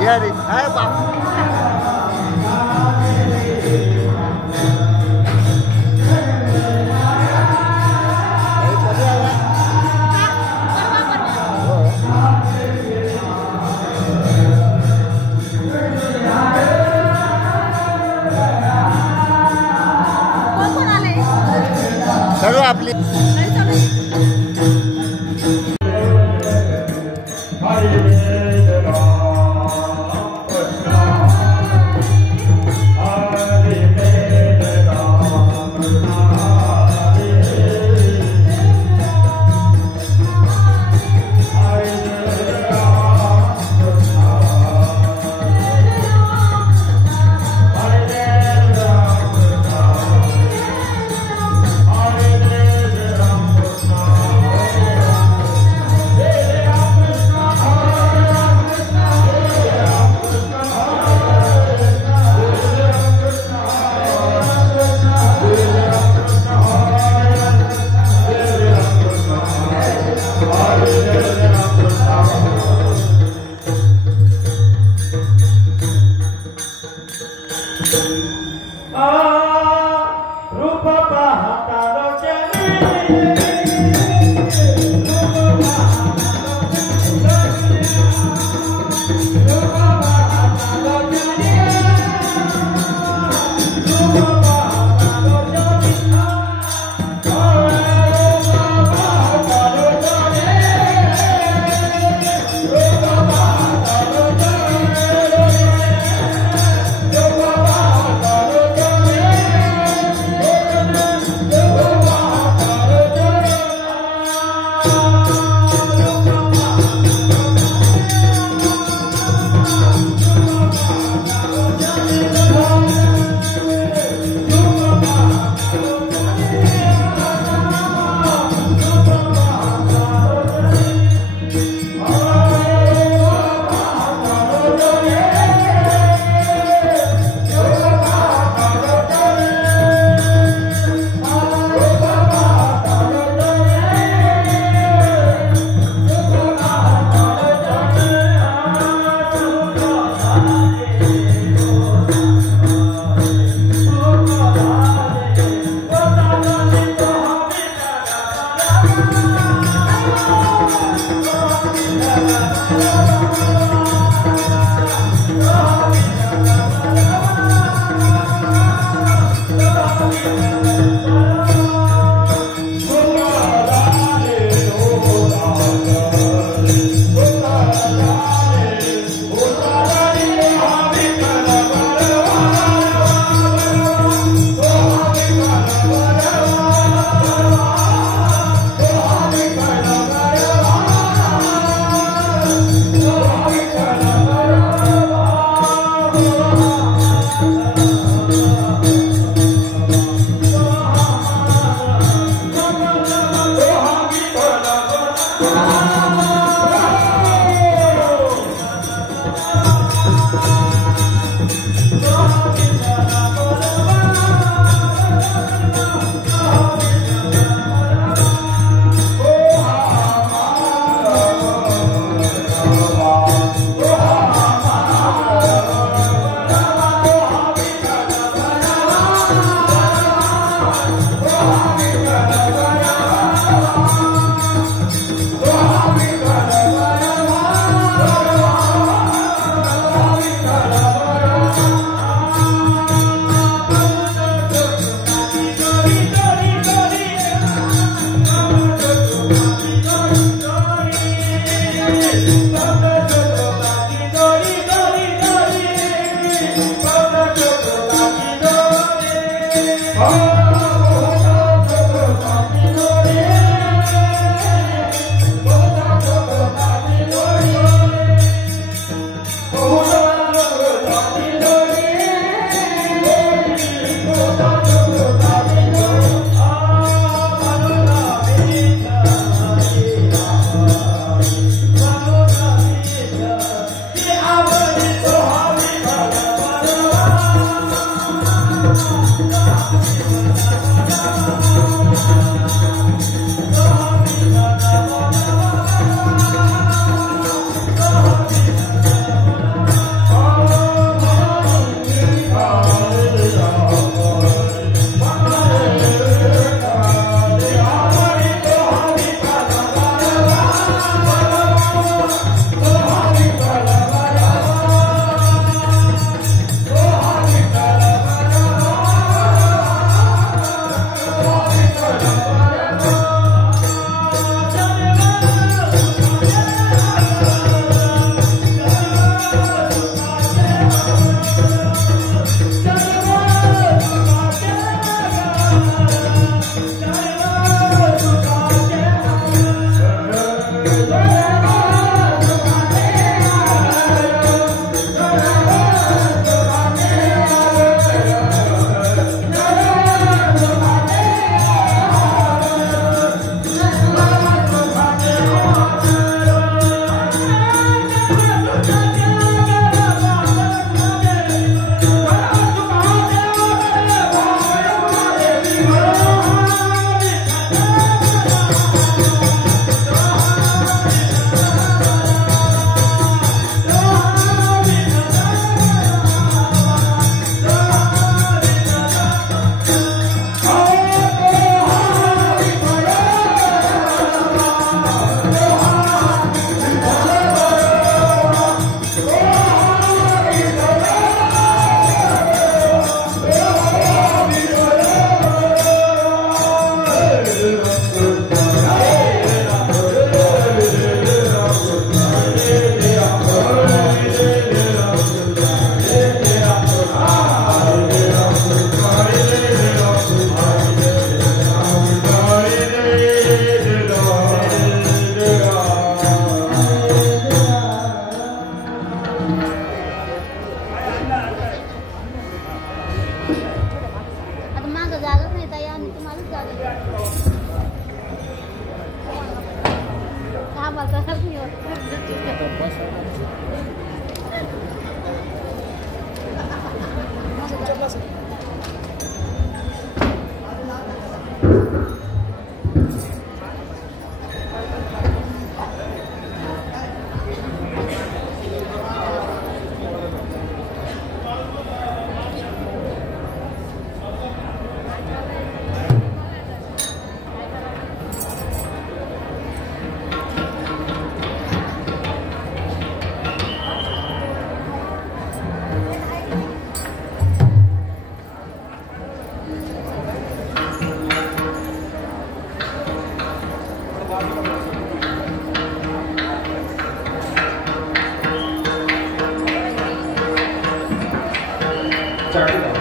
Jadi, ayo Pak. Hare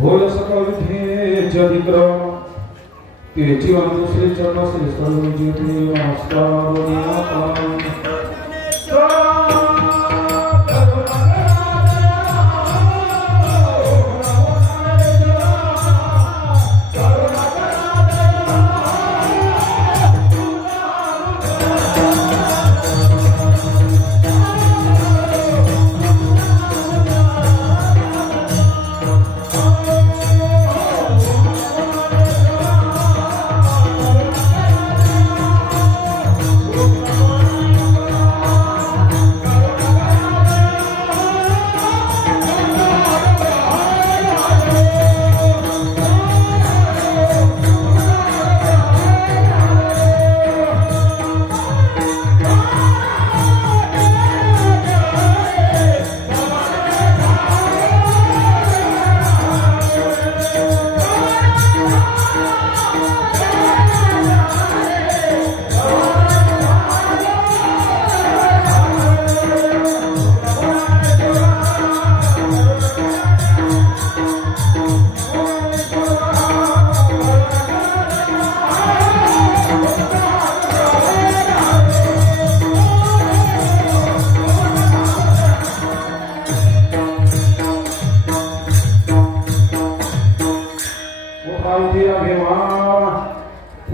होय सकल विधेचे अधिक्रम तेची अनुश्री चरण श्री सर्वजिते नमस्कार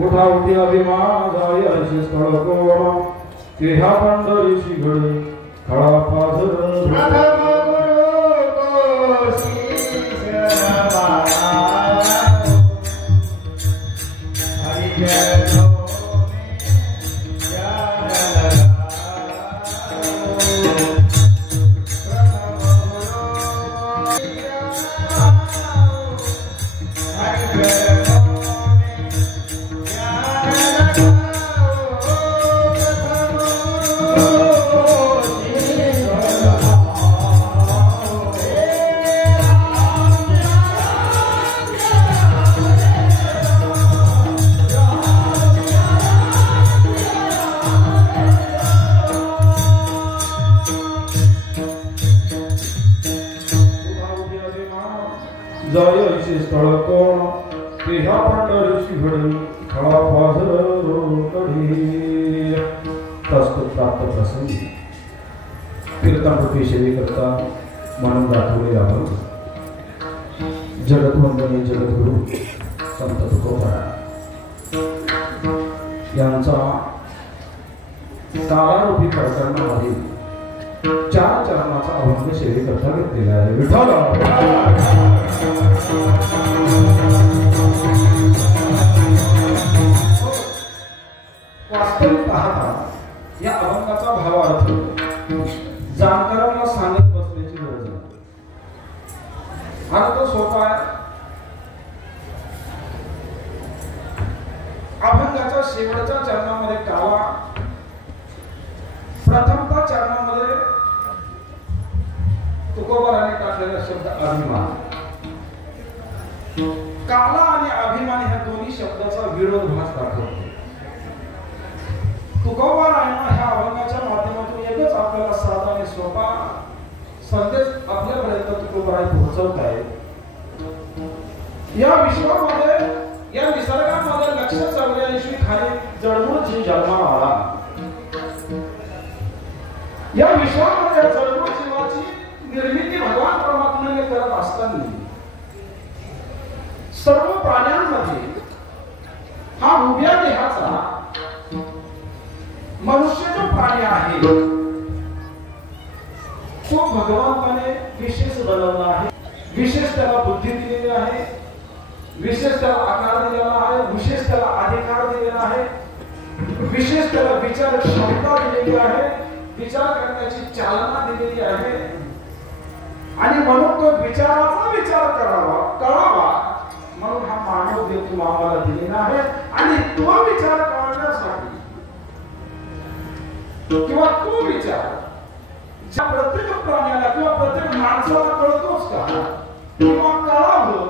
उठावती अभिमान जाय अशी स्थळ कोण तेहा पंढरीची घडे खळा पाझर जायचे स्थळ कोण तेहा पंढरीची घडी खळा पाझर रोकडी प्राप्त प्रसंगी कीर्तनरूपी सेवे करता म्हणून दाखवले आपण जगतवंदनी जगद्गुरु संत तुकोबारा यांचा तालारूपी प्रकरणामध्ये 4 चरणाचा अभंग सेवे करता घेतलेला आहे. विठ्ठल वास्तविक पाहता या अभंगाचा भावार्थ जाणकारांना सांगत बसण्याची गरज नाही. अर्थ सोपा आहे. अभंगाच्या शेवटच्या चरणामध्ये काला, प्रथमच्या चरणामध्ये तुकोबाराने टाकलेला शब्द अभिमान. काला आणि अभिमान ह्या दोन्ही शब्दाचा विरोधाभास दाखवतो. तुकोबारायांना ह्या अभंगाच्या माध्यमातून एकच आपल्याला साधा आणि सोपा संदेश आपल्यापर्यंत तुकोबाराय पोहोचवत आहे. या विश्वामध्ये, या निसर्गामध्ये लक्ष चौऱ्याऐंशी खाली जळमुळ जीव जन्माला आला. या विश्वामध्ये जळमुळ जीवाची निर्मिती भगवान परमात्म्याने करत असताना सर्व प्राण्यांमध्ये हा उभ्या देहाचा मनुष्य जो प्राणी आहे तो भगवंताने विशेष बनवला आहे. विशेष त्याला बुद्धी दिलेली आहे, विशेष त्याला आकार दिलेला आहे, विशेष त्याला अधिकार दिलेला आहे, विशेष त्याला विचार क्षमता दिलेली आहे, विचार करण्याची चालना दिलेली आहे. आणि म्हणून तो विचाराचा विचार करावा, कळावा म्हणून हा मानव देव तुम्हाला आम्हाला दिलेला आहे. आणि तो विचार करण्यासाठी किंवा तो विचार ज्या प्रत्येक प्राण्याला किंवा प्रत्येक माणसाला कळतोच का, किंवा कळावं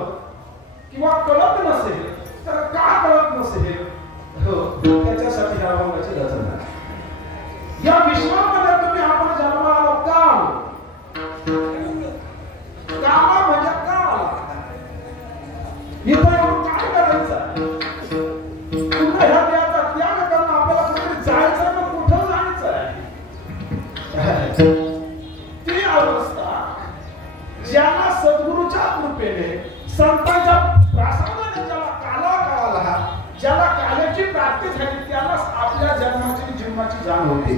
किंवा कळत नसेल तर का कळत नसेल, त्याच्यासाठी या अभंगाची रचना. या विश्वामध्ये तुम्ही आपण जन्माला का आलो ज्याला सद्गुरूच्या कृपेने संतांच्या प्रसादाने ज्याला काला कळाला, ज्याला काल्याची प्राप्ती झाली, त्याला आपल्या जन्माची जीवनाची जाण होते.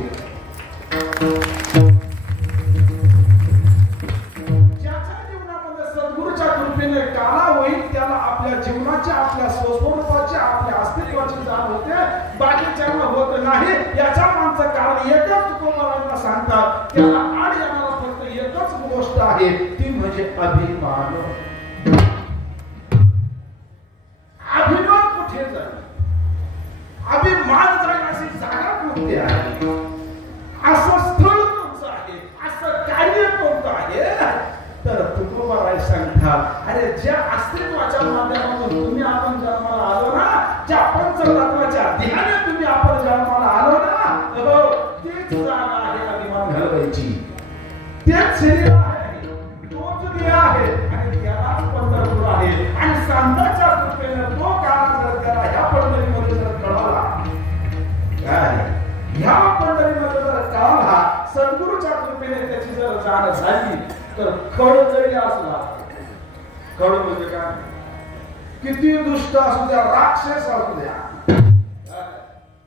ज्याच्या जीवनामध्ये सद्गुरूच्या कृपेने काला होईल त्याला आपल्या जीवनाची, आपल्या स्वस्वरूपाची, आपल्या अस्तित्वाची जाण होते. बाकीच्यांना होत नाही. याच्या मागचं कारण एकच तुकोबारांना सांगतात, त्याला आड येणारा फक्त एकच गोष्ट आहे, ती म्हणजे अभिमान. अभिमान कुठे जाईल, अभिमान जाण्याची जागा कोणती आहे, असं स्थळ कोणतं आहे, असं कार्य कोणतं आहे. तर तुकोबाराय सांगतात, अरे ज्या अस्तित्वाच्या माध्यमातून तुम्ही आपण जन्माला आलो ना, ज्या पंचतत्वाच्या ध्याने तुम्ही आपण जन्माला आलो ना, तीच जागा आहे अभिमान घालवायची. तेच शरीर आहे, तोच देह आहे आणि त्यालाच पंढरपूर आहे. आणि संतांच्या कृपेने तो काळ जर त्याला ह्या पंढरीमध्ये जर कळाला, काय ह्या पंढरीमध्ये जर कळाला, सद्गुरूच्या कृपेने त्याची जर जाण झाली, तर खळ जरी असला, खळ म्हणजे काय, किती दुष्ट असू द्या, राक्षस असू द्या,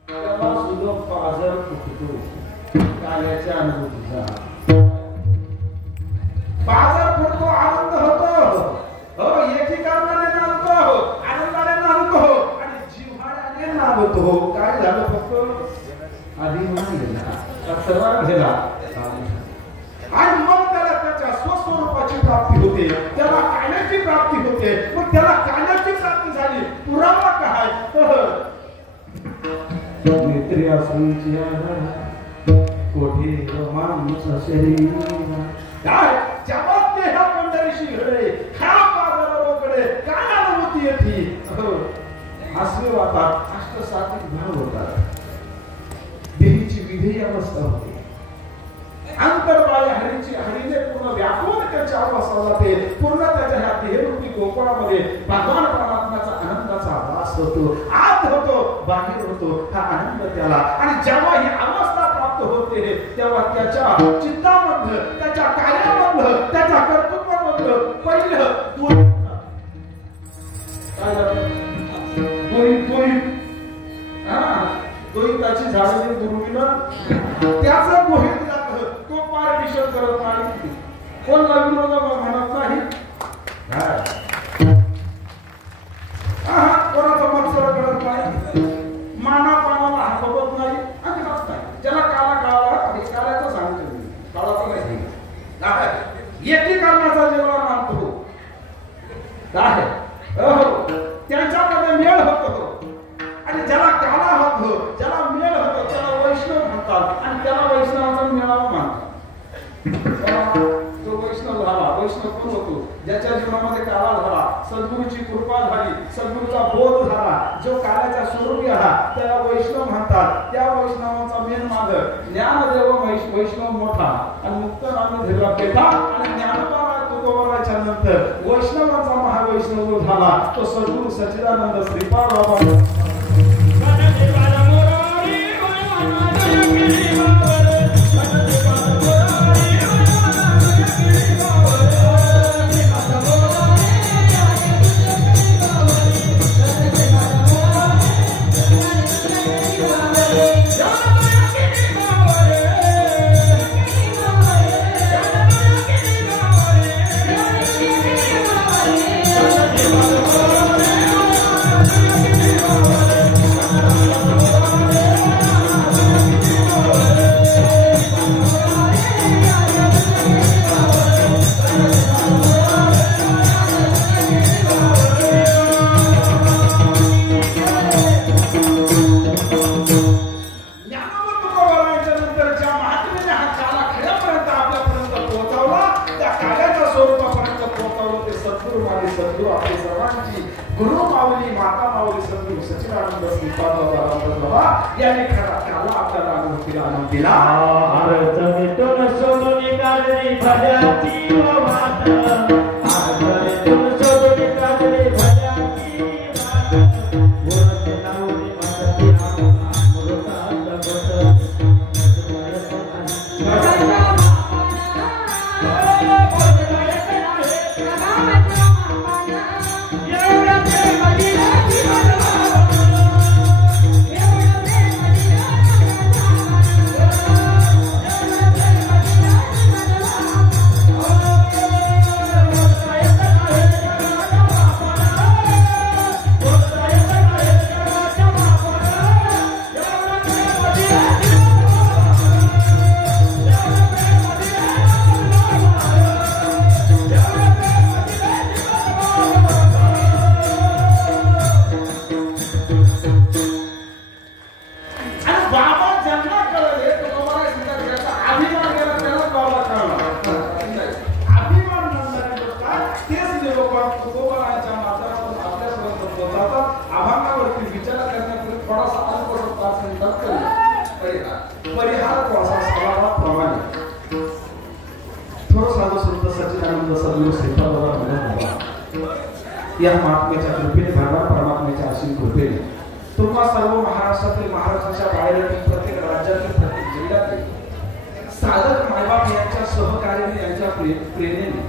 त्याला सुद्धा पाजर फुटतो काल्याच्या अनुभूतीचा. बाजार फुटतो, आनंद होतो, एकी कारणाने नांदतो, आनंदाने नांदतो आणि जिव्हाळ्याने नांदतो. काय झालं, फक्त अभिमान गेला, सर्वात गेला आणि मग त्याला त्याच्या स्वस्वरूपाची प्राप्ती होते, त्याला काल्याची प्राप्ती होते. मग त्याला काल्याची प्राप्ती झाली, पुरावा काय, नेत्री असूनची कोठे माणूस शरीर, काय जेव्हा ते ह्या पंढरीशी घडे, ह्या बाजारा रोकडे, काय अनुभूती येते, हसवे वाटतात, अष्टसात्विक भाव होतात, देवीची विधेय अवस्था होते, अंतर्बाह्य हरीने पूर्ण व्यापून त्याच्या अवस्था जाते. पूर्ण त्याच्या ह्या देहरूपी गोकुळामध्ये भगवान परमात्म्याचा आनंदाचा वास होतो, आत होतो, बाहेर होतो, हा आनंद त्याला. आणि जेव्हा ही अवस्था प्राप्त होते, तेव्हा त्याच्या चित्तामधलं, त्याच्या कार्यामधलं, त्याच्या कर्तृत्वामधलं पहिलं त्याची झालेली गुरुविनं त्याचं मोहित जात, तो पार्टिशन करत नाही, कोणला विरोध म्हणत नाही, कोणाचा मत्सर करत नाही, माना पानाला हात बघत नाही, आणि हात नाही. ज्याला काला काळाला काळाचं सांगतो, काळाचं नाही, एकी कारणाचा जेव्हा मानतो काय, त्यांच्यामध्ये मेळ होतो. आणि ज्याला काला होतो, ज्याला मेळ होतो, त्याला वैष्णव म्हणतात आणि त्याला वैष्णवाचा मेळावा मानतात. तो वैष्णव झाला. वैष्णव कोण होतो, ज्याच्या जीवनामध्ये काला झाला, सद्गुरूची कृपा झाली, सद्गुरूचा बोध झाला, जो काल्याचा स्वरूपी आला, त्याला वैष्णव म्हणतात. त्या वैष्णवाचा मेन मार्ग ज्ञानदेव वैष्णव मोठा आणि मुक्त नाम धीरला पेटा. आणि ज्ञानोबा तुकोबाराच्या नंतर वैष्णवाचा महावैष्णव झाला, तो सद्गुरू सच्चिदानंद श्रीपाद बाबा. वर्षाबरोबर होता या महात्म्याच्या कृपेने भगवान परमात्म्याच्या असीम कृपेने तुम्हा सर्व महाराष्ट्रातील महाराष्ट्राच्या बाहेरील प्रत्येक राज्यातील प्रत्येक जिल्ह्यातील साधक मायबाप यांच्या सहकार्याने यांच्या प्रेरणेने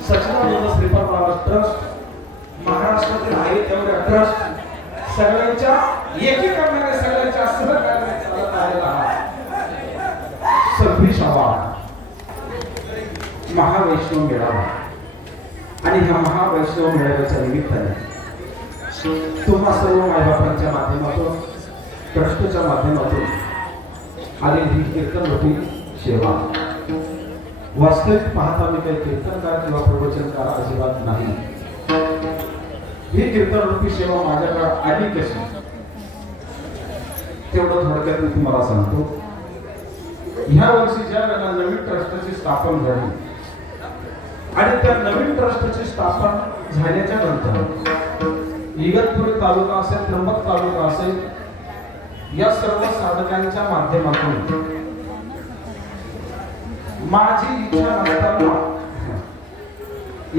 सच्चिदानंद श्रीपाद महाराज ट्रस्ट महाराष्ट्रातील आहे तेवढ्या ट्रस्ट सगळ्यांच्या एकीकरणाने सगळ्यांच्या सहकार्याने चालत आलेला हा 26वा महावैष्णव मेळावा आणि ह्या महावैष्णव मेळाव्याच्या निमित्ताने तुम्हा सर्व मायबापांच्या माध्यमातून ट्रस्टच्या माध्यमातून आलेली ही कीर्तनरूपी सेवा वास्तविक पाहता मी काही कीर्तनकार किंवा प्रवचनकार अजिबात नाही ही कीर्तनरूपी सेवा माझ्याकडे आली कशी तेवढं थोडक्यात मी तुम्हाला सांगतो ह्या वर्षी ज्या वेळेला नवीन ट्रस्टची स्थापना झाली आणि त्या नवीन ट्रस्टची स्थापना झाल्याच्या नंतर इगतपुरी तालुका असेल त्र्यंबक तालुका असेल या सर्व साधकांच्या माध्यमातून माझी इच्छा नसताना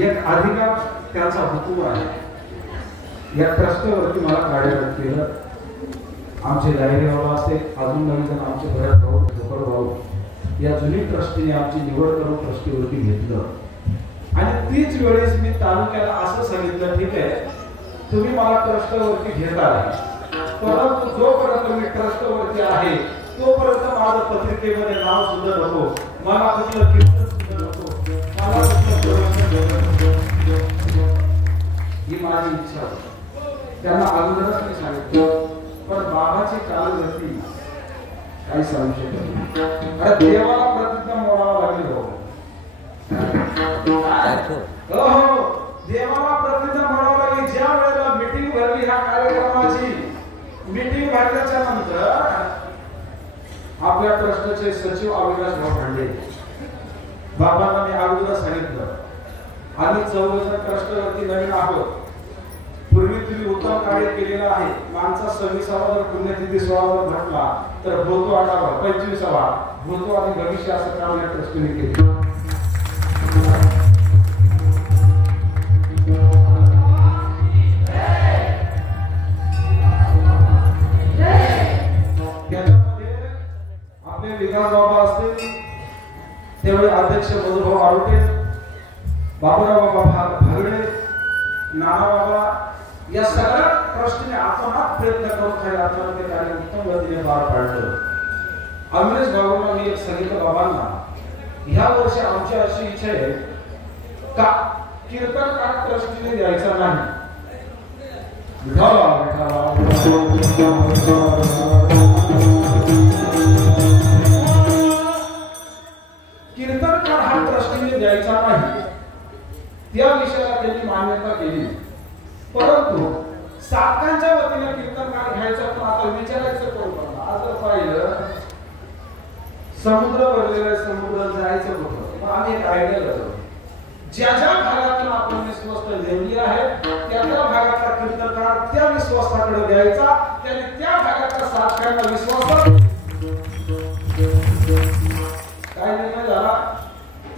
एक अधिकार त्याचा हुकूम आहे या ट्रस्टवरती मला कार्यरत केलं आमचे लाहिरे बाबा असेल अजून नवीन जण आमचे भरत भाऊ झोकर भाऊ या जुनी ट्रस्टीने आमची निवड करून ट्रस्टीवरती घेतलं आणि तीच वेळेस मी तालुक्याला असं सांगितलं ठीक आहे तुम्ही मला ट्रस्टवरती घेता परंतु जोपर्यंत मी ट्रस्टवरती आहे तोपर्यंत माझं पत्रिकेमध्ये नाव सुद्धा नको मला कुठलं कीर्तन सुद्धा नको मला ही माझी इच्छा त्यांना अगोदरच मी सांगितलं पण बाबाची कालगती काही सांगू शकत नाही अरे देवाला प्रतिज्ञा मोडावा लागेल हो देवाला प्रतिज्ञा मोडावा लागेल ज्या वेळेला मीटिंग भरली ह्या कार्यक्रमाची मीटिंग भरल्याच्या नंतर आपल्या ट्रस्टचे सचिव अविनाश भाऊ भांडे बाबांना मी अगोदर सांगितलं आम्ही 14 ट्रस्टवरती नवीन आहोत पूर्वी तुम्ही उत्तम कार्य केलेलं आहे मागचा 26वा जर पुण्यतिथी 16वा घटला तर भूतो 25वा भूतो आणि भविष्य असं काम या ट्रस्टने केले आपले विकास बाबा असतील त्यावेळी अध्यक्ष मधुभाऊ आरोटे बाबूराव बाबा भागडे नाना बाबा या सगळ्या ट्रस्टने आत्महात प्रयत्न करून खऱ्या अर्थाने ते कार्य उत्तम गतीने पार पाडलं अविनाश भाऊंना मी एक सांगितलं बाबांना ह्या वर्षी आमची अशी इच्छा आहे का कीर्तनकार ट्रस्टीने द्यायचा नाही कीर्तनकार हा ट्रस्टीने द्यायचा नाही त्या विषयाला त्यांनी मान्यता केली परंतु साधकांच्या वतीने कीर्तनकार घ्यायचा पण आता विचारायचं कोण आज पाहिलं समुद्र भरलेला समुद्र जायचं कुठं आम्ही एक आयडिया करतो ज्या ज्या भागातून आपण विश्वस्त नेमली आहे त्या त्या भागातला कीर्तनकार त्या विश्वासाकडे द्यायचा त्याने त्या भागातल्या साधकांना विश्वासात काय निर्णय झाला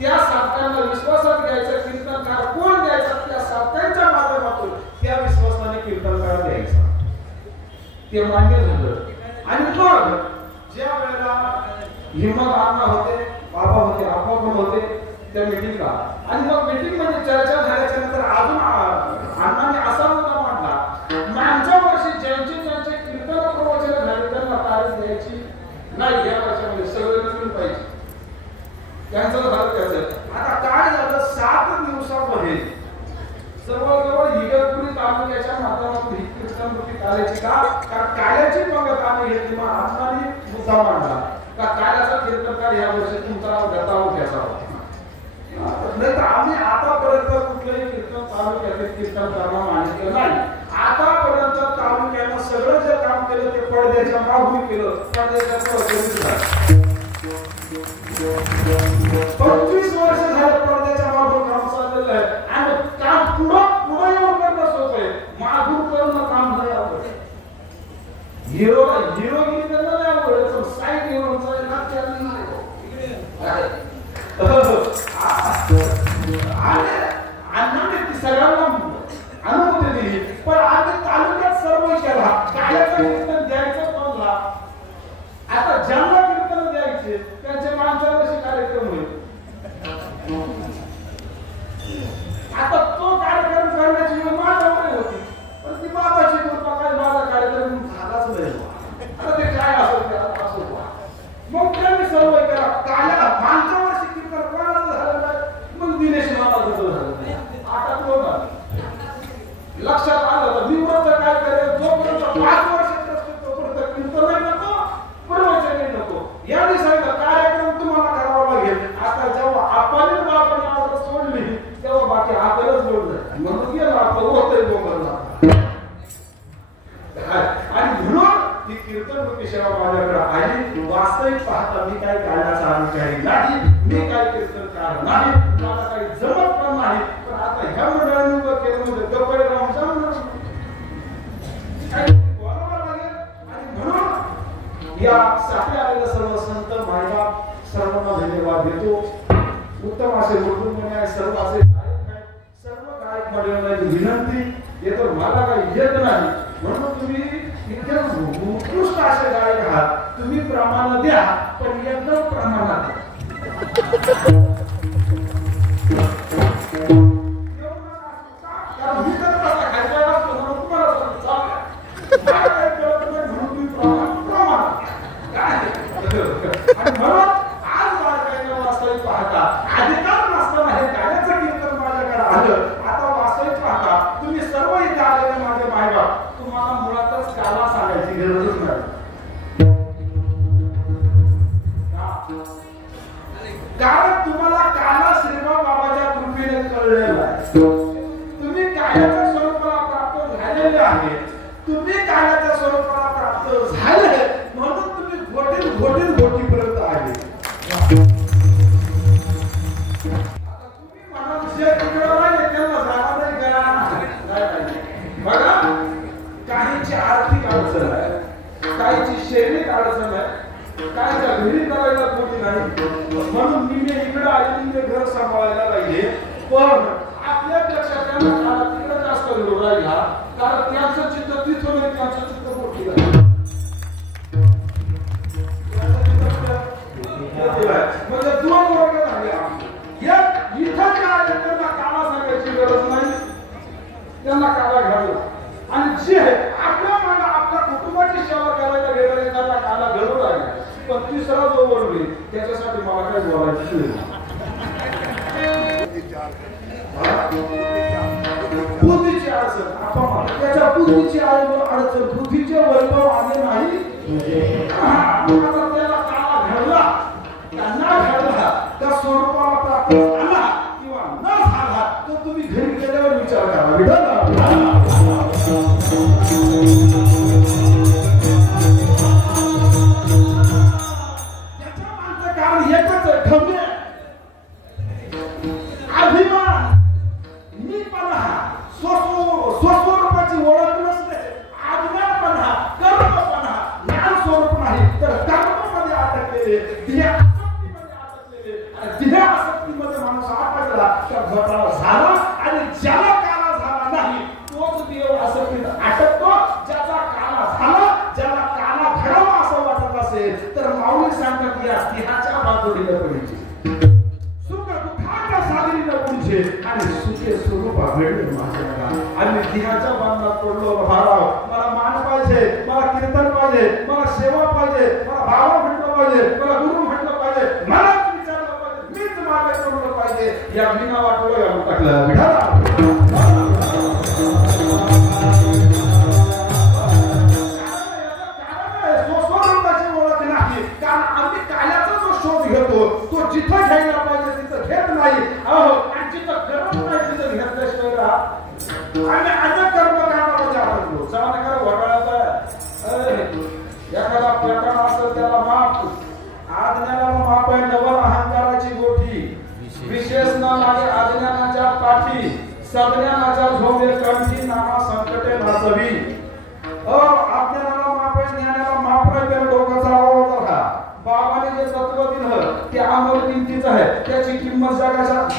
त्या साधकांना विश्वासात घ्यायचा कीर्तनकार कोण द्यायचा त्या साधकांच्या माध्यमातून त्या विश्वासाने कीर्तनकार द्यायचा ते मान्य झालं आणि मग ज्या वेळेला हिम्मत अण्णा होते बाबा होते आप्पा पण होते त्या मीटिंगला आणि मग मीटिंग मध्ये चर्चा झाल्याच्या नंतर अजून अण्णाने असा मुद्दा मांडला मागच्या वर्षी ज्यांचे कीर्तन प्रवचन झाले त्यांना तारीख द्यायची नाही या वर्षामध्ये सगळे नवीन पाहिजे त्यांचं झालं त्याचं आता काय झालं 7 दिवसामध्ये जवळजवळ इगतपुरी तालुक्याच्या माध्यमातून ही कीर्तनरूपी कार्याची कारण कार्याची पंगत आम्ही घेतली मग अण्णांनी मुद्दा मांडला का कार्याचा कीर्तनकार या वर्षी तुमचा तालुक्याचा होता नाही तर आम्ही आतापर्यंत कुठलंही कीर्तन तालुक्यातील कीर्तनकारला मान्य नाही आतापर्यंत तालुक्यानं सगळं जे काम केलं ते पडद्याच्या मागून केलं पडद्याच्या 25 वर्ष झालं पडद्याच्या मागून काम चाललेलं आहे आणि काम पुढे येऊन करणं सोपं आहे मागून करणं काम नाही आवडत हिरोगिरी करणं नाही आवडत साईड हिरोचा नाच चालू नाही सगळ्यांना अनुभूती दिली, पण आम्ही तालुक्यात सर्व केला. काल्याचं कीर्तन द्यायचं कोणला? आता ज्यांना कीर्तन द्यायचे त्यांच्या माणसाला कसे कार्यक्रम होईल? आता तो कार्यक्रम करण्याची माझ्यावर होती, पण ती बाबाची कृपा काय माझा कार्यक्रम झालाच नाही. आता ते काय असो ते असो. मग त्यांनी सर्व केला. काल्या मागच्या वर्षी कीर्तन कोणाचं झालं नाही, मग दिनेश मामाचं झालं नाही. आता कोण आलं लक्षात आलं तर मी व्रत काय करेल, जोपर्यंत 5 वर्षाचे असते तोपर्यंत कीर्तन नाही नको, प्रवचन नाही नको. यांनी सांगितलं कार्यक्रम तुम्हाला करावा लागेल. आता जेव्हा आपण बाबांनी ऑर्डर सोडली तेव्हा बाकी आपल्यालाच बोलत म्हणून गेला आपण होतंय बोलला. आणि म्हणून ती कीर्तन रूपी सेवा माझ्याकडे आली. वास्तविक पाहता मी काय काढण्याचा अधिकारी नाही, मी काय कीर्तनकार नाही, मला काही जमत पण नाही. पण आता ह्या मंडळांनी केलं म्हणजे गप्पे राहून जमणार काही बोलावं लागेल. आणि म्हणून या साठी आलेल्या सर्व संत मायबाप सर्वांना धन्यवाद देतो. उत्तम असे मुर्तुंगणे आहे, सर्व असे गायक आहेत, सर्व गायक मंडळांना विनंती येतो, मला काही येत नाही म्हणून तुम्ही इतके उत्कृष्ट असे गायक आहात, तुम्ही प्रमाण द्या पण एकदम प्रमाणात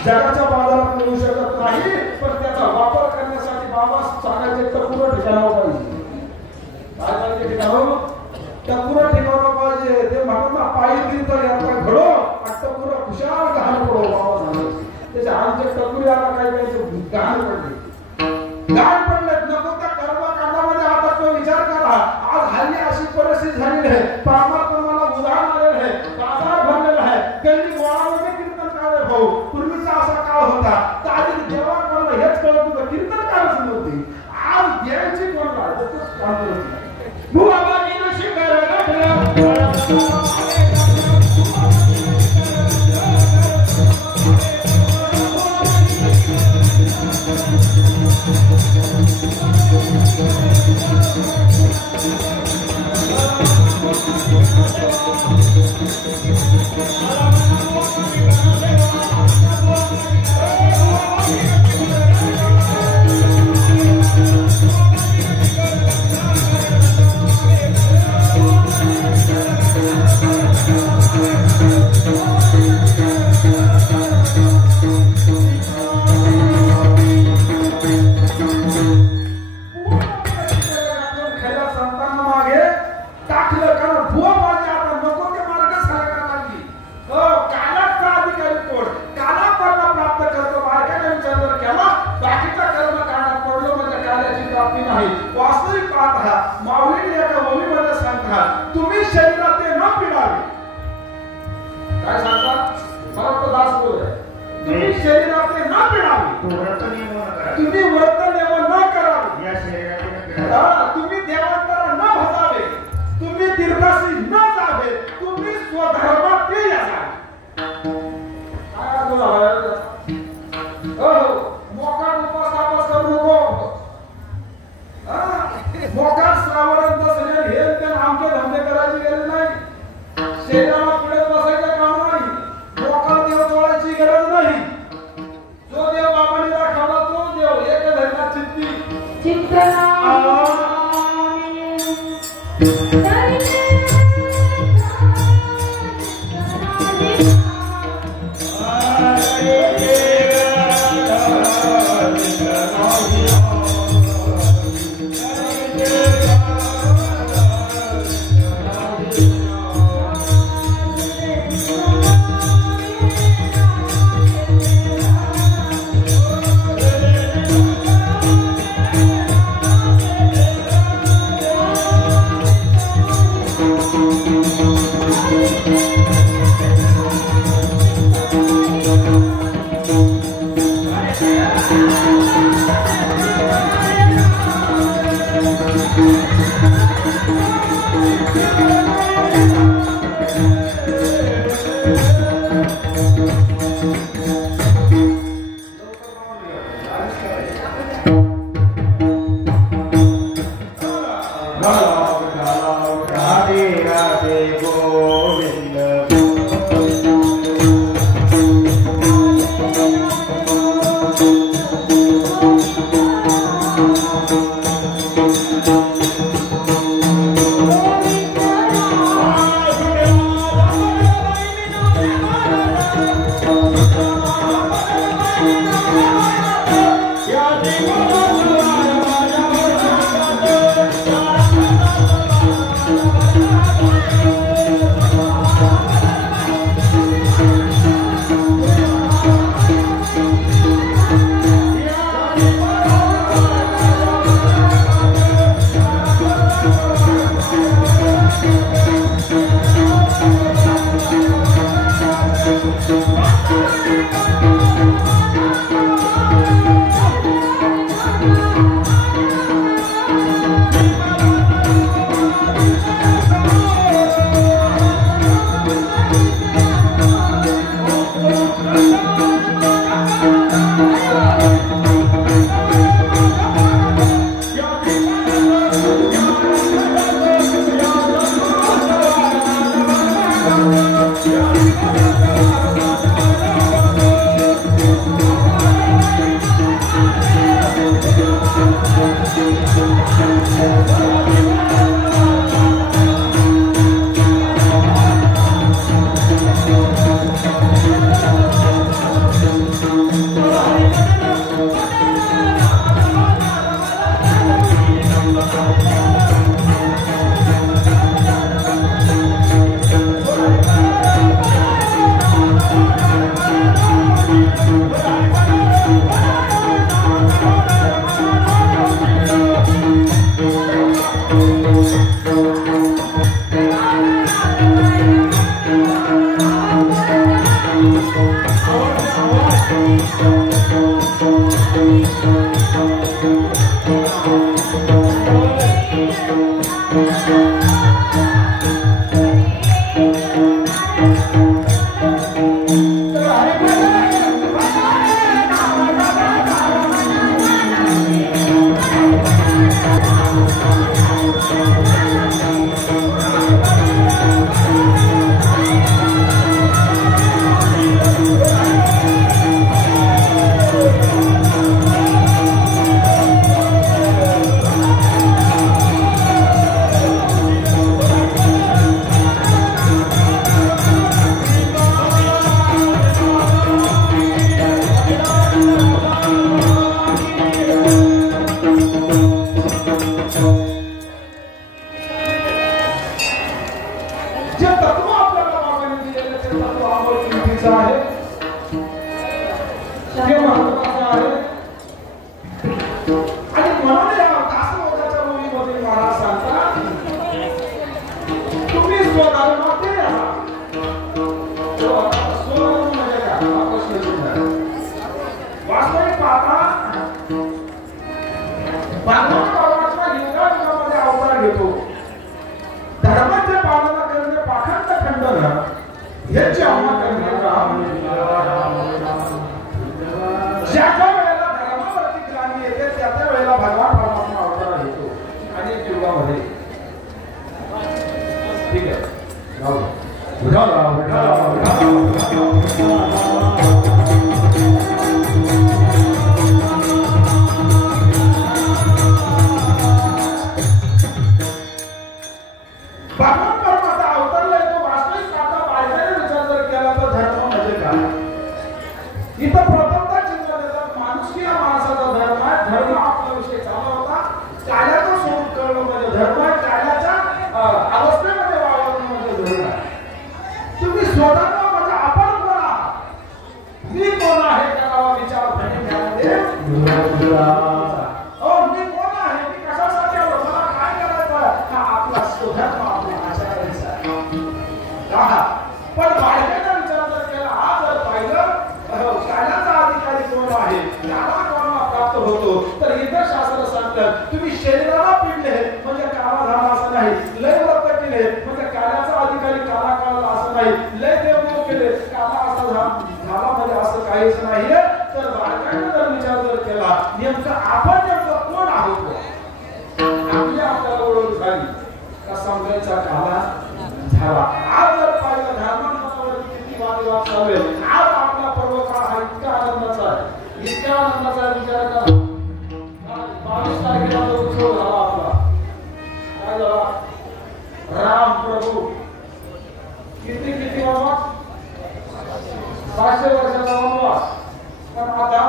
जगाच्या बाजारात मिळू शकत नाही, पण त्याचा वापर गाड पडले नको त्या कर्मकांडामध्ये आता तो विचार करा. आज हल्ली अशी परिस्थिती झालेली आहे, परमात्मा उदाहरण आलेलं आहे, बाजार भरलेला आहे, त्यांनी गोळामध्ये कीर्तनकार भाऊ. पूर्वीचा असा काळ होता तर आधी देवा कोणाला हेच कळत होतं, कीर्तनकारच नव्हते. आज द्यायची कोण राहतच काम करत नाही. वास्तविक पाहता माऊलीने एका ओळीमध्ये सांगतात, तुम्ही शरीरात न पिडावे. काय सांगतात? भक्त दास बोलतोय, तुम्ही शरीरात न पिडावे, तुम्ही व्रत नियम न करावे, तुम्ही देवांतरा न भजावे, तुम्ही तीर्थासी न जावे, तुम्ही स्वधर्मात यावे. काय अर्थ झाला? मोकाट उपास करू नको. मोकाट श्रावणात बसले हे त्यांना आमचे धंदे करायची गरज नाही. शरीराला पुढे बसायचं काम नाही. मोकाट देव जोडायची गरज नाही. जो देव बाबांनी दाखवला तो देव एक धर्मा चित्ती मी कोण आहे, मी कशासाठी आलो, मला काय करायचं आहे, हा आपला स्वधर्म आपला आचारायचा आहे. पण बायकाचा विचार जर केला, हा जर पाहिलं कायद्याचा अधिकारी कोण आहे, त्याला कोण प्राप्त होतो, तर इतर शास्त्र सांगतात तुम्ही शरीराला पिडले म्हणजे काला झाला असं नाही, लय व्रत केले म्हणजे काल्याचा अधिकारी काला काढला असं नाही, लय देवदेव केले काला असा झाला म्हणजे असं काहीच नाहीये. तर बायकांना जर विचार जर केला नेमकं आपण नेमकं कोण आहोत, आपली आपल्याला ओळख झाली का समजायचा काला झाला. आज जर पाहिलं धर्मांवर किती वादविवाद चालू आहे, आज आपला पर्व काळ हा इतका आनंदाचा आहे, इतक्या आनंदाचा विचार करा. 22 तारखेला जो उत्सव झाला आपला, काय झाला, राम प्रभू किती वनवास, 500 वर्षाचा वनवास. पण आता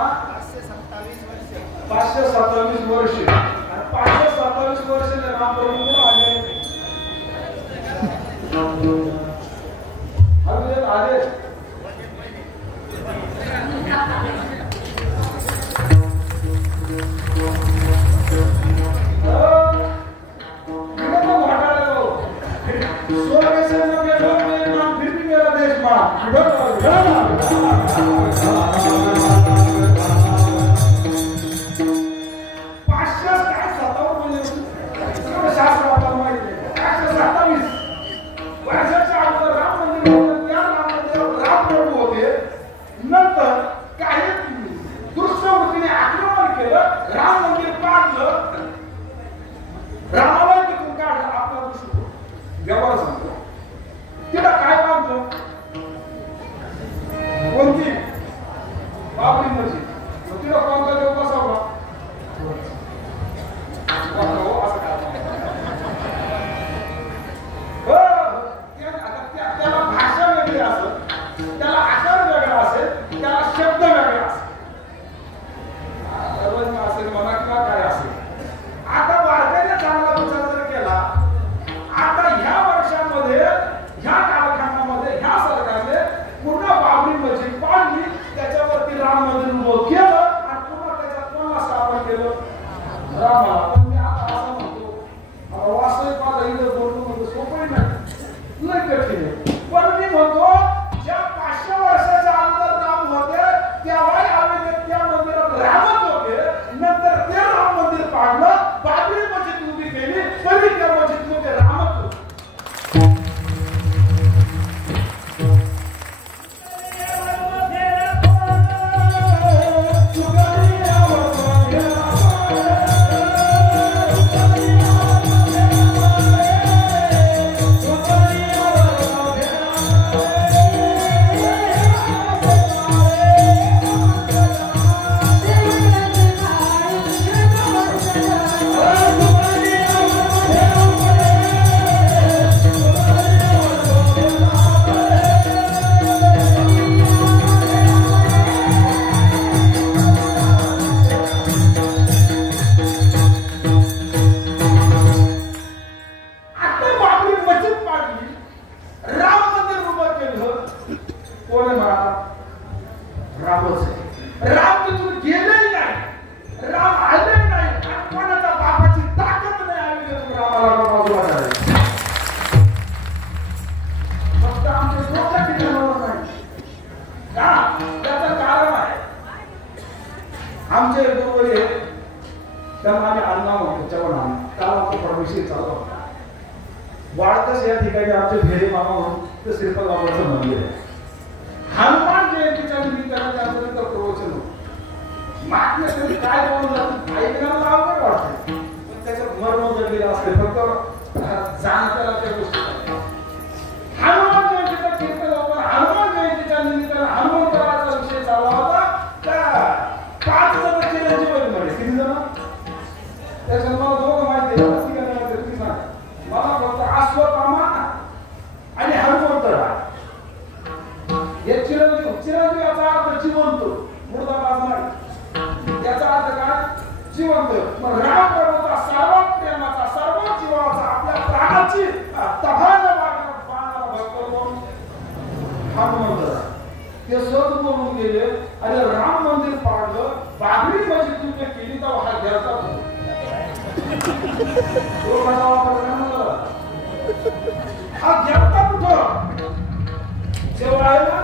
527 वर्ष आणि 527 वर्ष राम प्रभू आले आले. ते सहज बोलून गेले. अरे राम मंदिर पाडलं, बाबरी मस्जिद तुम्ही केली तो कसा वापरला मला हा घेता कुठं जेव्हा आहे ना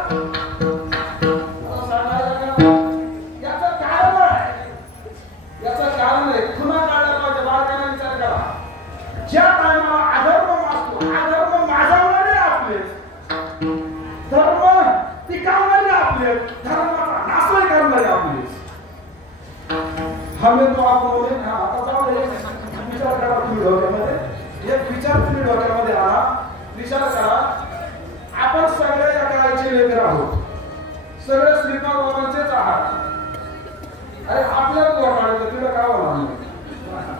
याचं कारण आहे खुना काढायला पाहिजे बाळकांना विचार करा ज्या टायमाला अधर्म असतो अधर्म माजवणारे आपले धर्म टिकवणारे आपले धर्माचा नाशही करणारे आपले हमें तो आप बोले ना आता जाऊ विचार करा तुम्ही डोक्यामध्ये एक विचार तुम्ही डोक्यामध्ये आणा विचार करा आपण सगळे एका आईचे लेकर आहोत सगळे श्रीपाद बाबांचेच आहात अरे आपल्या घोटाळ्याचं तिला काय बोला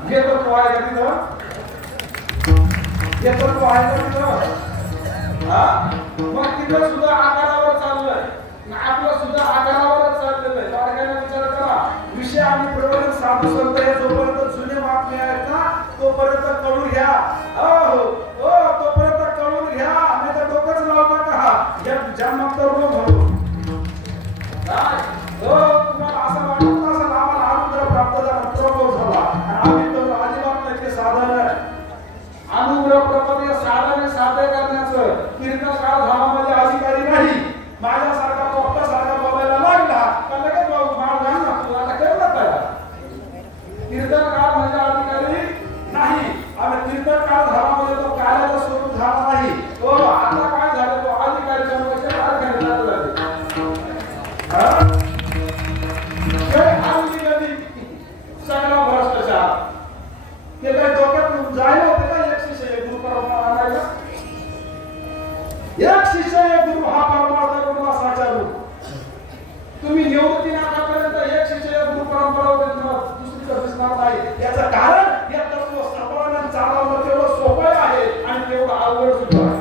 हे तर तो आहे का तिथं हे तर तो आहे का तिथं हा मग तिथं सुद्धा आकारावर चाललंय आपलं सुद्धा आकारावरच चाललेलं आहे बाळकांना विचार करा विषय आणि प्रवचन साधू संत हे जोपर्यंत जुने बातमी आहेत ना तोपर्यंत कळून घ्या तोपर्यंत कळून घ्या नाही तर डोकंच लावू नका या जन्मात तरुण म्हणून तुम्हाला असं वाटत असेल आम्हाला अनुग्रह प्राप्त झाला प्रभू झाला आणि आम्ही तर अजिबात त्याचे साधन आहे अनुग्रह प्रपद हे साधन साध्य करण्याचं कीर्तनकार झाला म्हणजे अधिकारी नाही माझ्यासारखा पोपटासारखा बोलायला लागला तर लगेच मार घाल ना तू आता कर ना तयार कीर्तनकार म्हणजे अधिकारी नाही आणि कीर्तनकार झाला म्हणजे तो कार्याचं स्वरूप झाला नाही तो आता काय झालं तो अधिकारी जन्माचे काय घ्यायला लागले सगळा भ्रष्टाचार ते काय डोक्यात जायला होते का एक शिष्य एक गुरु परंपरा आणायला एक शिष्य एक गुरु हा परमार्थ गुरुला साचा रूप तुम्ही निवृत्ती नाकापर्यंत एक शिष्य एक गुरु परंपरा होते दुसरीकडे दिसणार नाही याचं कारण या तत्व सर्वांना चालवणं तेवढं सोपं आहे आणि तेवढं अवघड सुद्धा आहे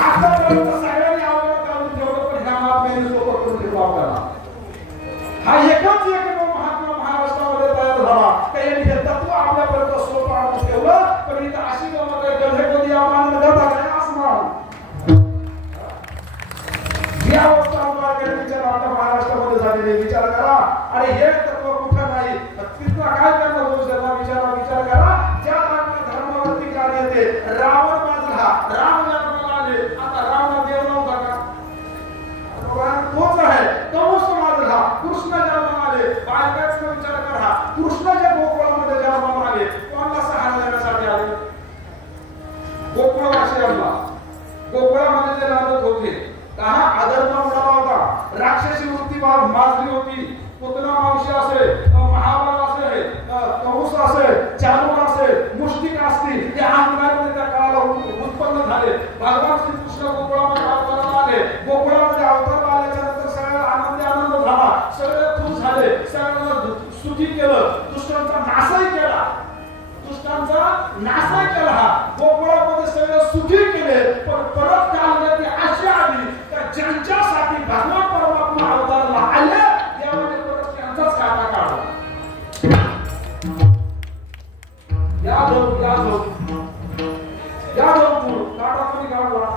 आतापर्यंत सगळ्यांनी अवघड काढून ठेवलं पण ह्या महात्म्याने सोपं करून ठेवला आपल्याला हा एकच एक महात्मा महाराष्ट्रामध्ये तयार झाला काही हे तत्व आपल्यापर्यंत सोपं आणून ठेवलं पण इथं अशी गमत आहे गधेपदी आम्हाला गधा काय असणार या अवस्था विचार आपल्या महाराष्ट्रामध्ये झालेले विचार करा आणि हे तत्व कुठं नाही तिथला काय करणं होऊ शकता विचार करा ज्या आपल्या धर्मावरती कार्य येते रावण बाजला राम जन्माला आले आता रावण देव नव्हता का तोच आहे तोच समाजला कृष्ण जन्माला आले बालकाचा विचार करा कृष्ण जे गोकुळामध्ये जन्माला आले कोणाला सहारा देण्यासाठी आले गोकुळवासियांना गोकुळामध्ये जे राहत होते हा अधर्म उडाला होता राक्षसी वृत्ती माजली होती पुतना मावशी असेल महाबळ असेल कंस असेल चालूर असेल मुष्टिक असतील या अहंकारामध्ये त्या काळाला उत्पन्न झाले भगवान श्रीकृष्ण गोकुळामध्ये अवतराला आले गोकुळामध्ये अवतार आल्याच्या नंतर सगळ्यांना आनंद झाला सगळे खुश झाले सगळ्यांना सुखी केलं दुष्टांचा नाशही केला गोकुळामध्ये सगळे सुखी केले पण परत कालगती अशी आली ज्यांच्यासाठी भगवान परमात्मा अवतारला आले त्यामध्ये परत त्यांचाच काटा काढला यादव काटा कोणी काढला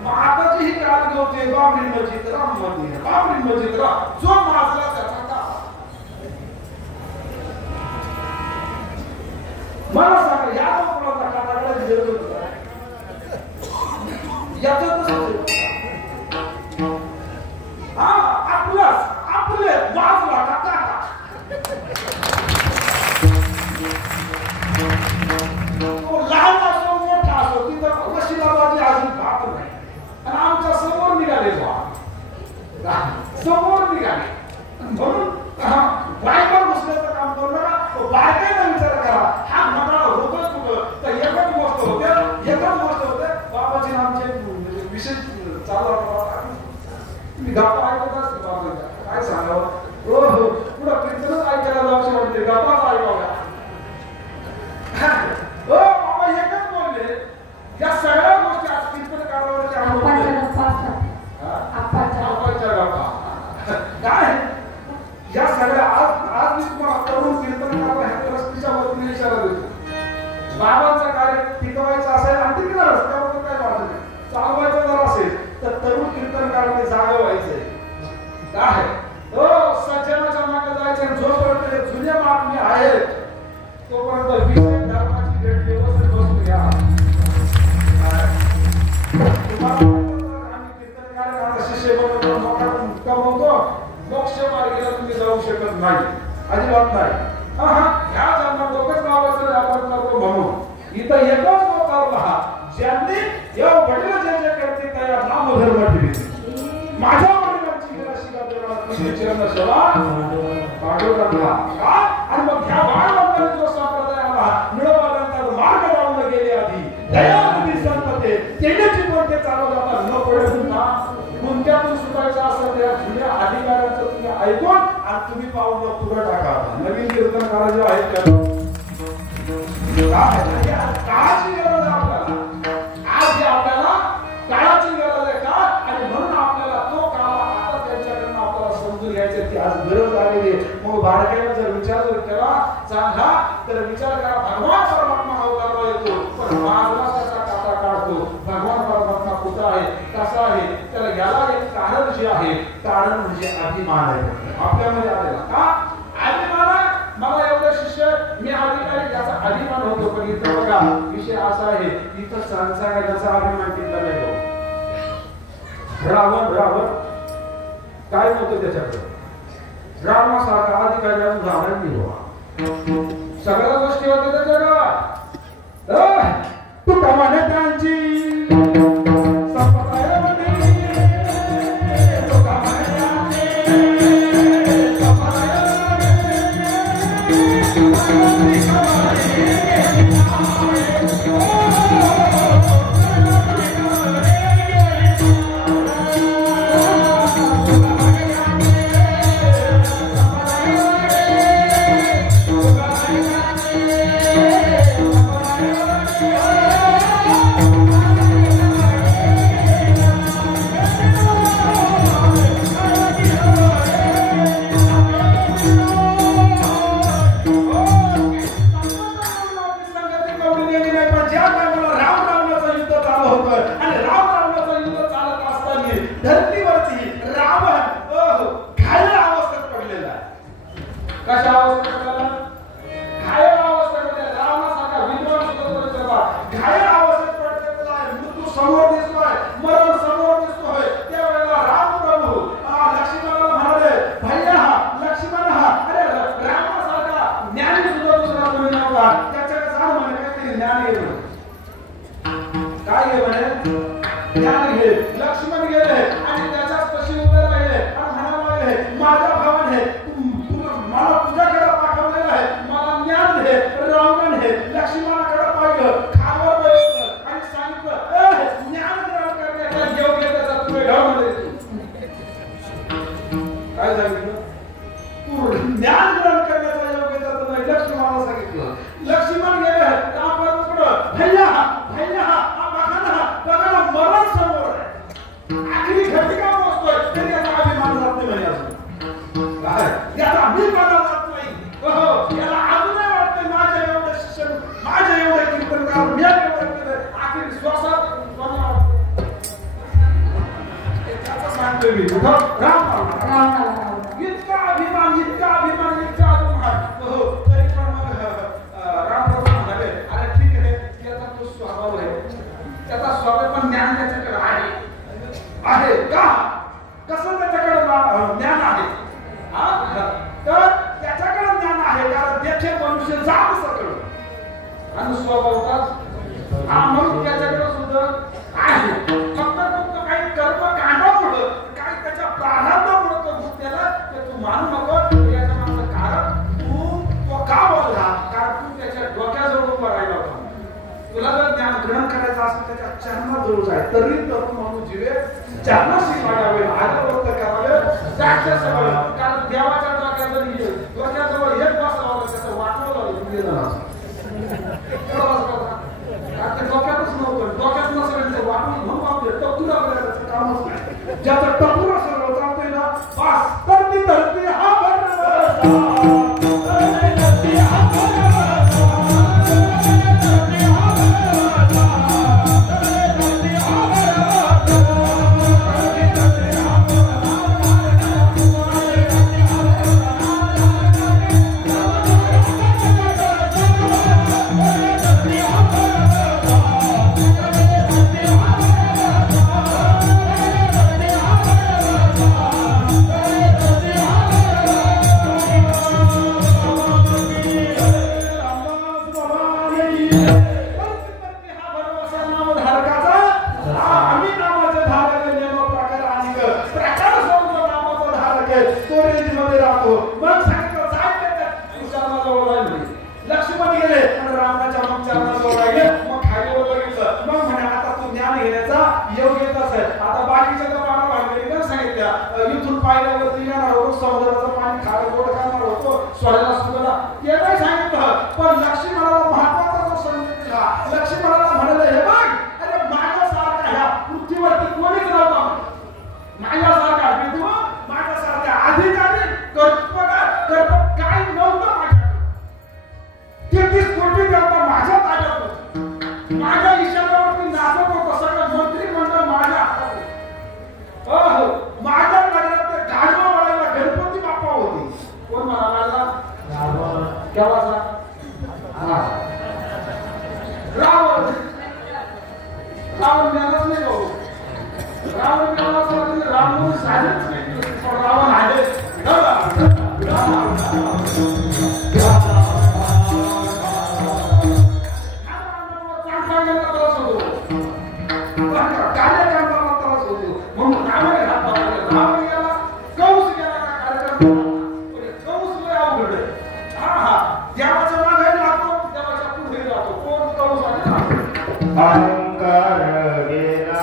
मग आताची ही काळ घेते बाबरी मस्जिद राम मंदिर बाबरी मस्जिद जो माजला त्याचा का मला सांगा यादव कोणाचा काटा काढायची गरज होती याच्यातच आपले वाजला काका तो लहान असो मोठा असो तिथं वशिलाबाजी अजून पाहत नाही आणि आमच्या समोर निघाले म्हणून बायका घुसण्याचं काम करू नका बायकांना विचार करा हा मनाला होतच कुठं तर एकच गोष्ट होते बाबाजी आमचे विशेष चालू मी गप्पा ऐकत असते बाबांच्या काय सांगावं पुढं कीर्तनच ऐकायला जाऊ वाटते गप्पाच ऐकाव्या बाबा एकच बोलले या सगळ्या गोष्टी आज कीर्तनकारावरच्या गप्पा काय या सगळ्या आज मी तुम्हाला तरुण कीर्तनकार ह्या ट्रस्टीच्या वतीने इशारा देतो बाबांचा कार्य टिकवायचा असेल आणि टिकणार त्याबद्दल काय वाटत नाही चालवायचं जर असेल तर तरुण कीर्तनकारांनी जागा व्हायचंय काय सज्जनाच्या मागे जायचं जोपर्यंत जुन्या परमात्मे आहेत तोपर्यंत विषय धर्माची भेट व्यवस्थित बसून घ्या. आम्ही कीर्तनकार शिष्य बनवतो कमवतो मोक्ष मार्गाला तुम्ही जाऊ शकत नाही अजिबात नाही. ह्या जन्मात लोकच नावाचं व्यापार करतो म्हणून इथं एकच लोक आला ज्यांनी या वडील जे करते त्या नाम धर्म ठेवले. माझ्या वडिलांची शिका देवाला चरण सेवा पाठवला का आणि मग ह्या बाळवंताने जो संप्रदाय आला मिळवल्यानंतर मार्ग लावून गेले आधी दयानिधी संत ते त्याची कोणते चालू जातात न पडून ना कोणत्यातून सुटायचं असं त्या जुन्या अधिकाऱ्यांचं तुम्ही ऐकून आणि तुम्ही पाऊल पुढे टाका. नवीन कीर्तनकार जे आहेत काळाची गरज आहे आपल्याला. आज आपल्याला काळाची गरज आहे का आणि म्हणून आपल्याला तो काळ आता त्यांच्याकडून आपल्याला समजून घ्यायचं की आज गरज आलेली आहे. मग बारकाईला जर विचार केला चांगला तर विचार करा भगवान परमात्मा अवतारला येतो पण माझला कसा काटा काढतो. भगवान परमात्मा कुठं आहे कसा आहे त्याला याला एक कारण जे आहे कारण म्हणजे अभिमान आहे आपल्यामध्ये आलेला. का अभिमान आहे मला एवढे शिष्य मी अधिकारी याचा अभिमान होतो. पण इथं बघा विषय असा आहे इथं सांगायचा अभिमान तिथला नाही. रावण काय होतं त्याच्याकडे रावणासारखा अधिकारी अजून रावण नाही हो. सगळ्या गोष्टी होत्या त्याच्या गावात तू कमाने त्यांची तो रेंजमध्ये राहतो. मग सांगितलं जाय चरणाजवळ राहिले. लक्ष्मण गेले आणि रामाच्या मग चरणाजवळ राहिले. मग खालीवर बघितलं. मग म्हणे आता तू ज्ञान घेण्याचा योग येत असेल. आता बाकीच्या तर पाना भांडलेली सांगितल्या इथून पाहिल्यावरती येणार होतो समुद्राचं पाणी खारं गोड खाणार होतो सोडायला सुद्धा ते नाही सांगितलं. पण लक्ष्मणाला महत्वाचा जो संदेश दिला. लक्ष्मणाला म्हणाले हे बघ अरे माझ्यासारखा ह्या पृथ्वीवरती कोणीच नव्हता. माझ्यासारखा विद्वान माझ्यासारखा अधिकारी कर्तृत्वगार करत काय नव्हतं माझ्याकडे. 33 कोटी देवता माझ्या ताब्यात होते. माझ्या इशाऱ्यावरती नाचत होतं सगळं मंत्रिमंडळ माझ्या हातात होतं. माझ्या नगरात गाढवा वाढायला गणपती बाप्पा होते. कोण म्हणाला केव्हाचा रावण मिळालाच नाही भाऊ. रावण मिळाला रावण साधेच नाही पण रावण आहे. त्रास होतो कार्यक्रमाला त्रास होतो म्हणून रावण रावण गेला कौस गेला कार्यक्रम कौस लय अवघड आहे. देवाच्या मागे राहतो देवाच्या पुढे राहतो. कोण कौस आहे अहंकार गेला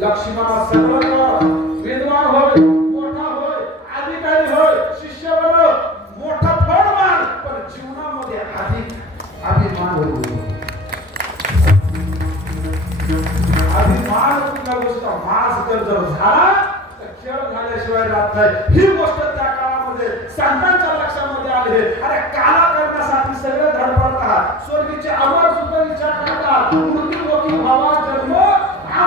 लक्ष्मणा सगळं विद्वान होय मोठा होय अधिकारी होय शिष्य बन मोठा फळ मान पण जीवनामध्ये अभिमान होतो. अभिमान कुठल्या गोष्ट मास जर झाला तर खेळ झाल्याशिवाय राहत नाही. ही गोष्ट त्या काळामध्ये संतांच्या लक्षामध्ये आली. अरे काला करण्यासाठी सगळे धडपडतात. स्वर्गीचे अमर सुद्धा विचार करतात मृत्यू लोकी भावा जन्म हा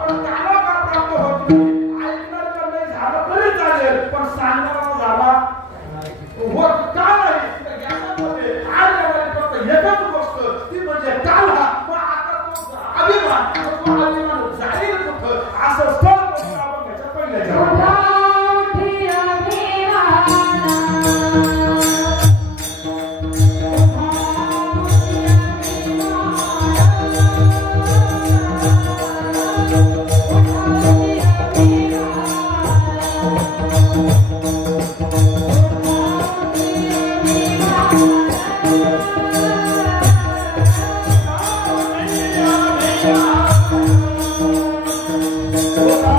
पण काला का प्राप्त होत नाही. ऐकणार तर नाही झालं तरी चालेल पण सांगणार झाला होत का नाही. तर याच्यामध्ये आल्यावर फक्त एकच गोष्ट ती म्हणजे काला. मग आता तो अभिमान जाहीर कुठं असं स्थळ आपण त्याच्या पहिल्याच्या Oh,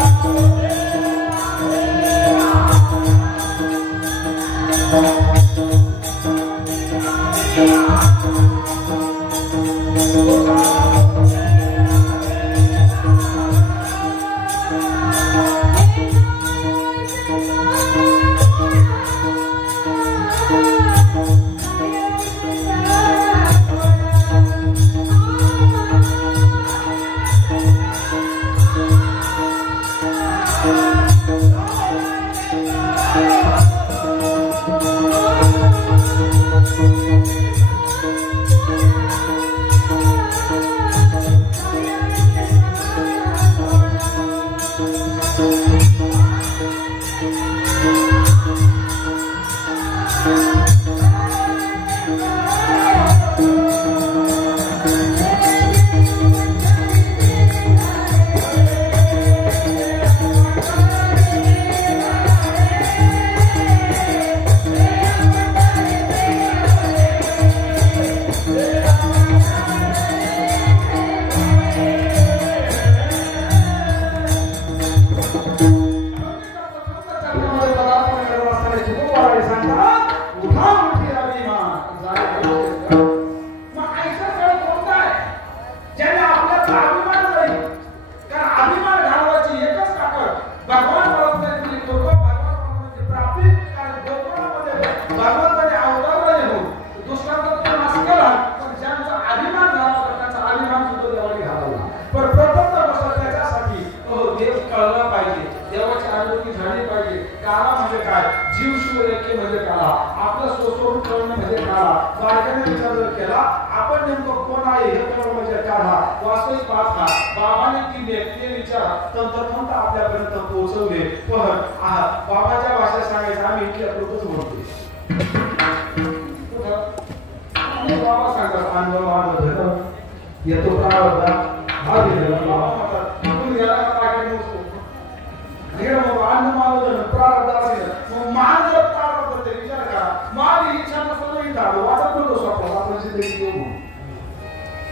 काढा. बारकाईने विचार जर केला आपण नेमकं कोण आहे हे म्हणजे काढा. वास्तविक पाहता बाबाने ते विचार तंतोतंत आपल्यापर्यंत पोहोचवले. पण बाबाच्या भाषेत सांगायचं आम्ही इतक्या पुरतच बोलतो. बाबा सांगतात अनुभव अनुभव येतो प्रारब्ध बाबा म्हणतात तुम्ही याला काय नसतो अन्न मानव प्रारब्ध असेल मग मान जर प्रारब्ध ते विचार करा. माझी इच्छा नसताना इथं वाटत नव्हतं स्वप्न आपण जिंदगी घेऊ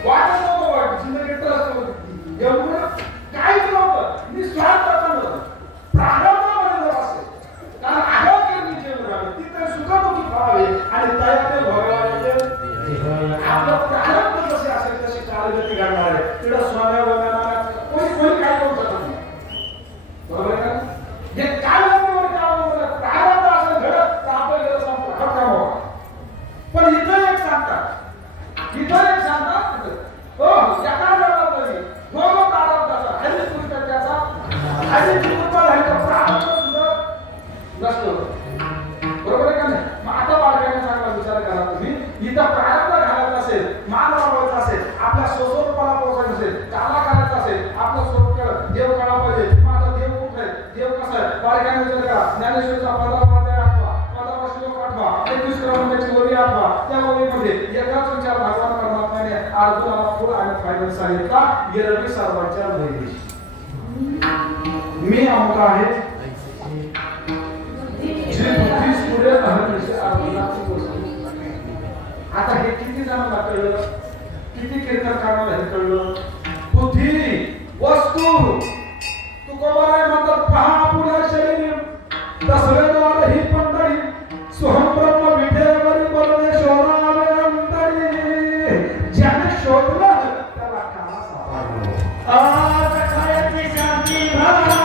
वाटत नव्हतं जिंदगी ट्रस्ट एवढं काहीच नव्हतं निस्वार्थपण होतं. प्रारब्धामध्ये जर असेल कारण आढळ केली जेवण राहिलं तिथे सुखामुखी पाहावे आणि तयार भगवान आपलं प्रारब्ध जसे असेल तशी कार्यगती घडणार आहे. तिथं सोन्या वगैरे कोणी काय करू शकत नाही. बरोबर आहे का? जे कालवर प्रारब्ध असं घडत तर आपल्याला संपूर्ण काम होतं. पण इथं एक सांगतात हो एका जबाबदारी दोघं प्रारब्धाचा हल्ली पुस्तक त्याचा हल्ली उत्पन्न झाली तर प्रारब्ध सुद्धा नसतं. बरोबर आहे का नाही? मग आता बाळकाने चांगला विचार करा तुम्ही इथं प्रारब्ध घालायचं असेल मान वाढवायचा असेल आपल्या स्वस्वरूपाला पोहोचायचं असेल काला करायचा असेल आपलं स्वरूप देव काढा पाहिजे. माझा देव कुठे आहे देव कसा आहे बाळकाने विचार करा. ज्ञानेश्वरचा 15 आठवा 15 श्लोक आठवा 21 क्रमांकाची ओवी आठवा त्या ओवीमध्ये एकाच विचार भगवान परमात्म्याने अर्जुनाला फुल आणि फायनल सांगितला गिरवी सर्वांच्या वैदेशी मी अमुक आहे श्री बुद्धी सूर्य धर्मशी अर्जुनाची गोष्ट. आता हे किती जणांना कळलं किती कीर्तनकारांना हे कळलं. बुद्धी वस्तू तुकोबाराय म्हणतात पहा पुढे शरीर दसवेद्वार ही पंढरी सोहम ब्रह्म विठेवरी परमेश्वरावे अंतरी ज्याने शोधलं त्याला काला सापडला. आज खायची शांती भावे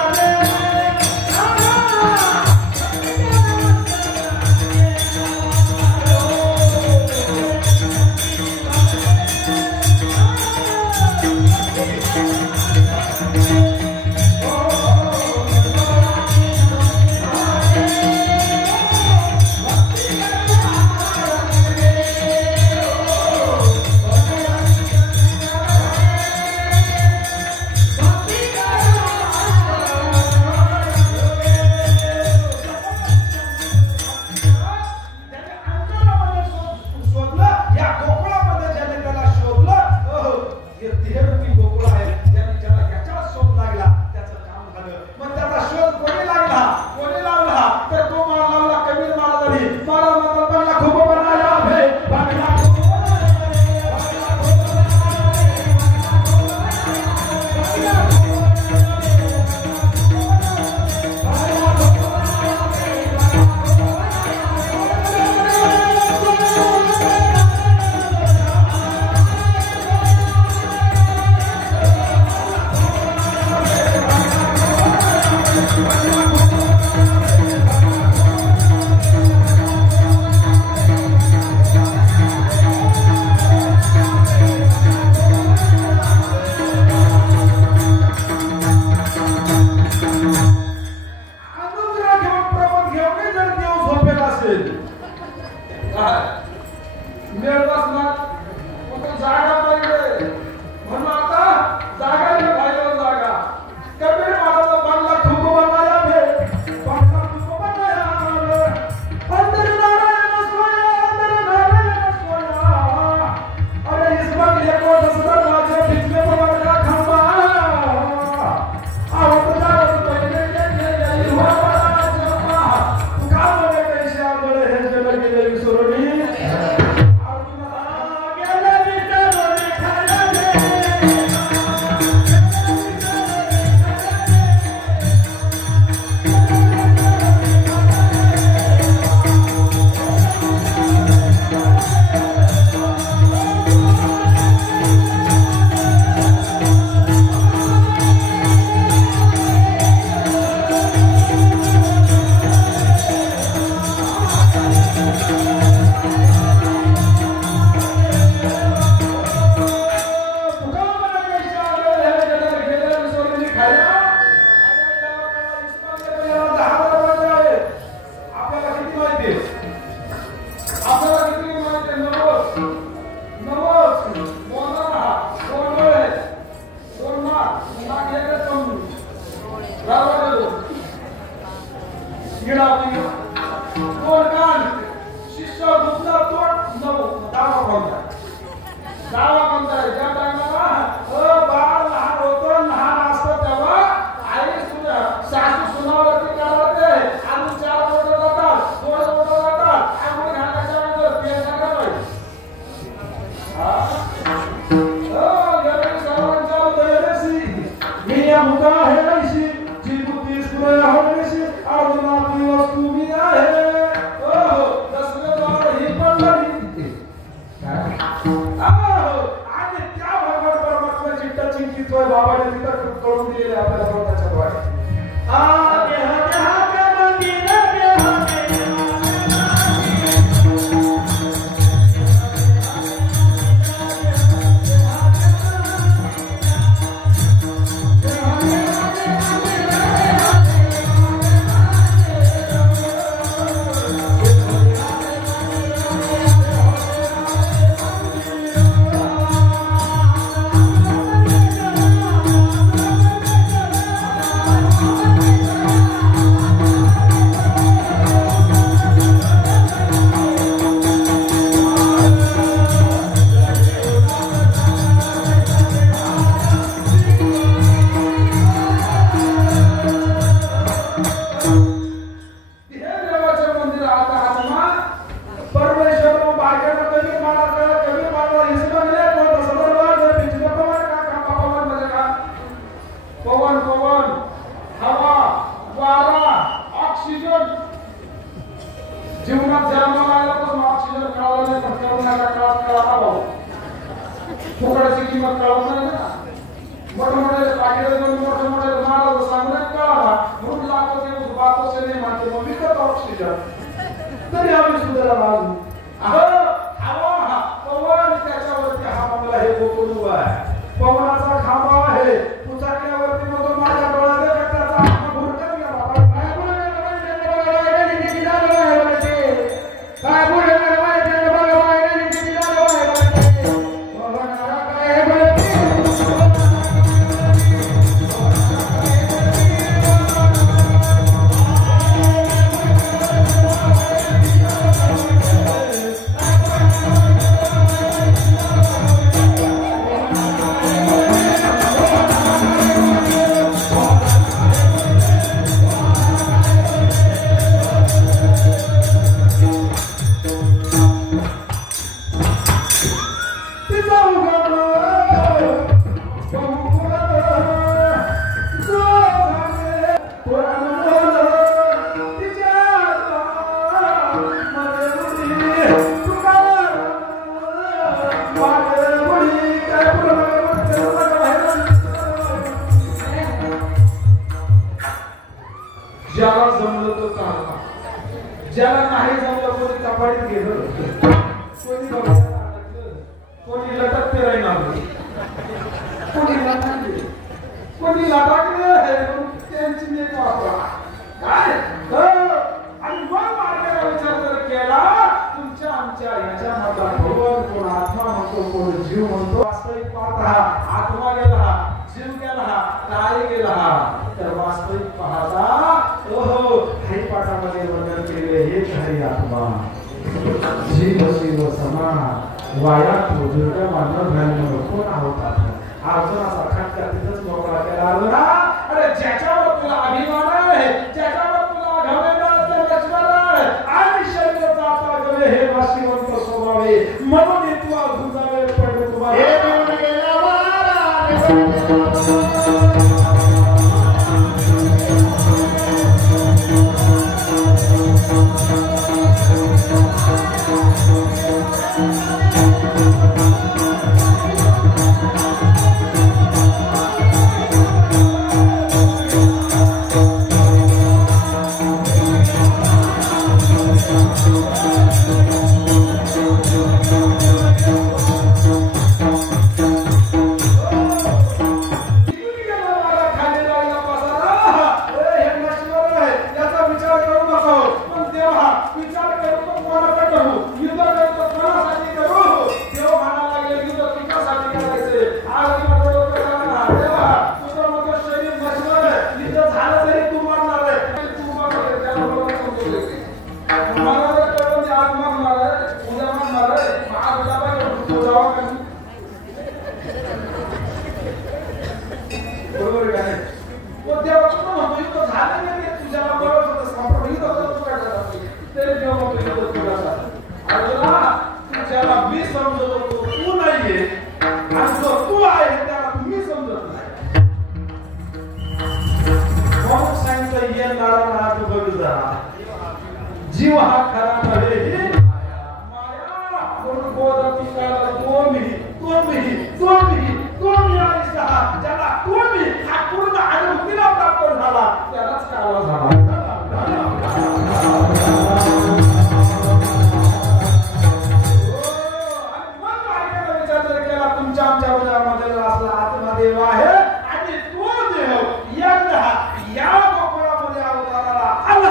या मुका आहे ऐशी जी बुद्धी स्फुरे होण्याशी अर्जुनाची वस्तू मी आहे ओ दसरे द्वार ही पडली आणि त्या भगवान परमात्म्याची टचिंग कितोय बाबाने तिथं कळून दिलेले आपल्याला स्वतःच्या द्वारे जीवनात जन्माला आल्यापासून ऑक्सिजन कळाला नाही पण करोनाच्या काळात कळाला भाऊ फुकटाची किंमत कळत नाही ना मोठमोठे पाकिट मोठे महाराज सांगण्यात कळाला म्हणून लाखो दिवस बातो से नाही मानते मग विकत ऑक्सिजन तरी आम्ही सुधारा बाजू हवा पवन त्याच्यावरती हा बंगला हे गोकुळ आहे पवनाचा खांबा आहे पुचाकल्यावरती मग माझ्या डोळ्यात त्याचा आत्मा भुरकत गेला बाबा ज्याला जमलं तो चालला ज्याला नाही जमलं कोणी कपाडीत गेलं कोणी लटक फिरायला कोणी लटाकले त्यांची एक वापरा काय आणि मग मार्गाला विचार जर केला तुमच्या आमच्या याच्या मतात भगवान कोण आत्मा म्हणतो कोण जीव म्हणतो वास्तविक पाहता आत्मा गेला जीव गेला काय गेला तर वास्तविक पाहता ओहो हरिपाठामध्ये वर्णन केले हेच हरी आत्मा जीव शिव समान वायात दुर्गा मानव घालणं कोण आहोत अर्जुनाचा खटका तिथंच मोकळा केला अर्जुना अरे ज्याच्यावर तुला अभिमान आहे ज्याच्यावर तुला घमेंड लक्ष्मण आणि शरीर जाता गवे हे वासिवंत स्वभावे म्हणून तू अजून जावे पडले तुम्हाला हे देऊन गेला याचा जीव हा खरा नव्हे माया म्हणून गोदा पिकाला तुम्ही आणि सहा ज्याला तुम्ही हा पूर्ण अनुभूतीला प्राप्त झाला त्यालाच काला झाला तुमच्या आमच्या उदरामध्ये असला आत्मदेव आहे आणि तो देव या गोकुळामध्ये अवताराला आला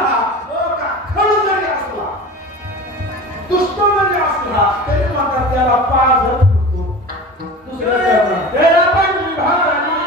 का खळ जरी असला दुष्ट जरी असला तरी मात्र त्याला पाझर करतो दुसरं त्याला पण विभागाने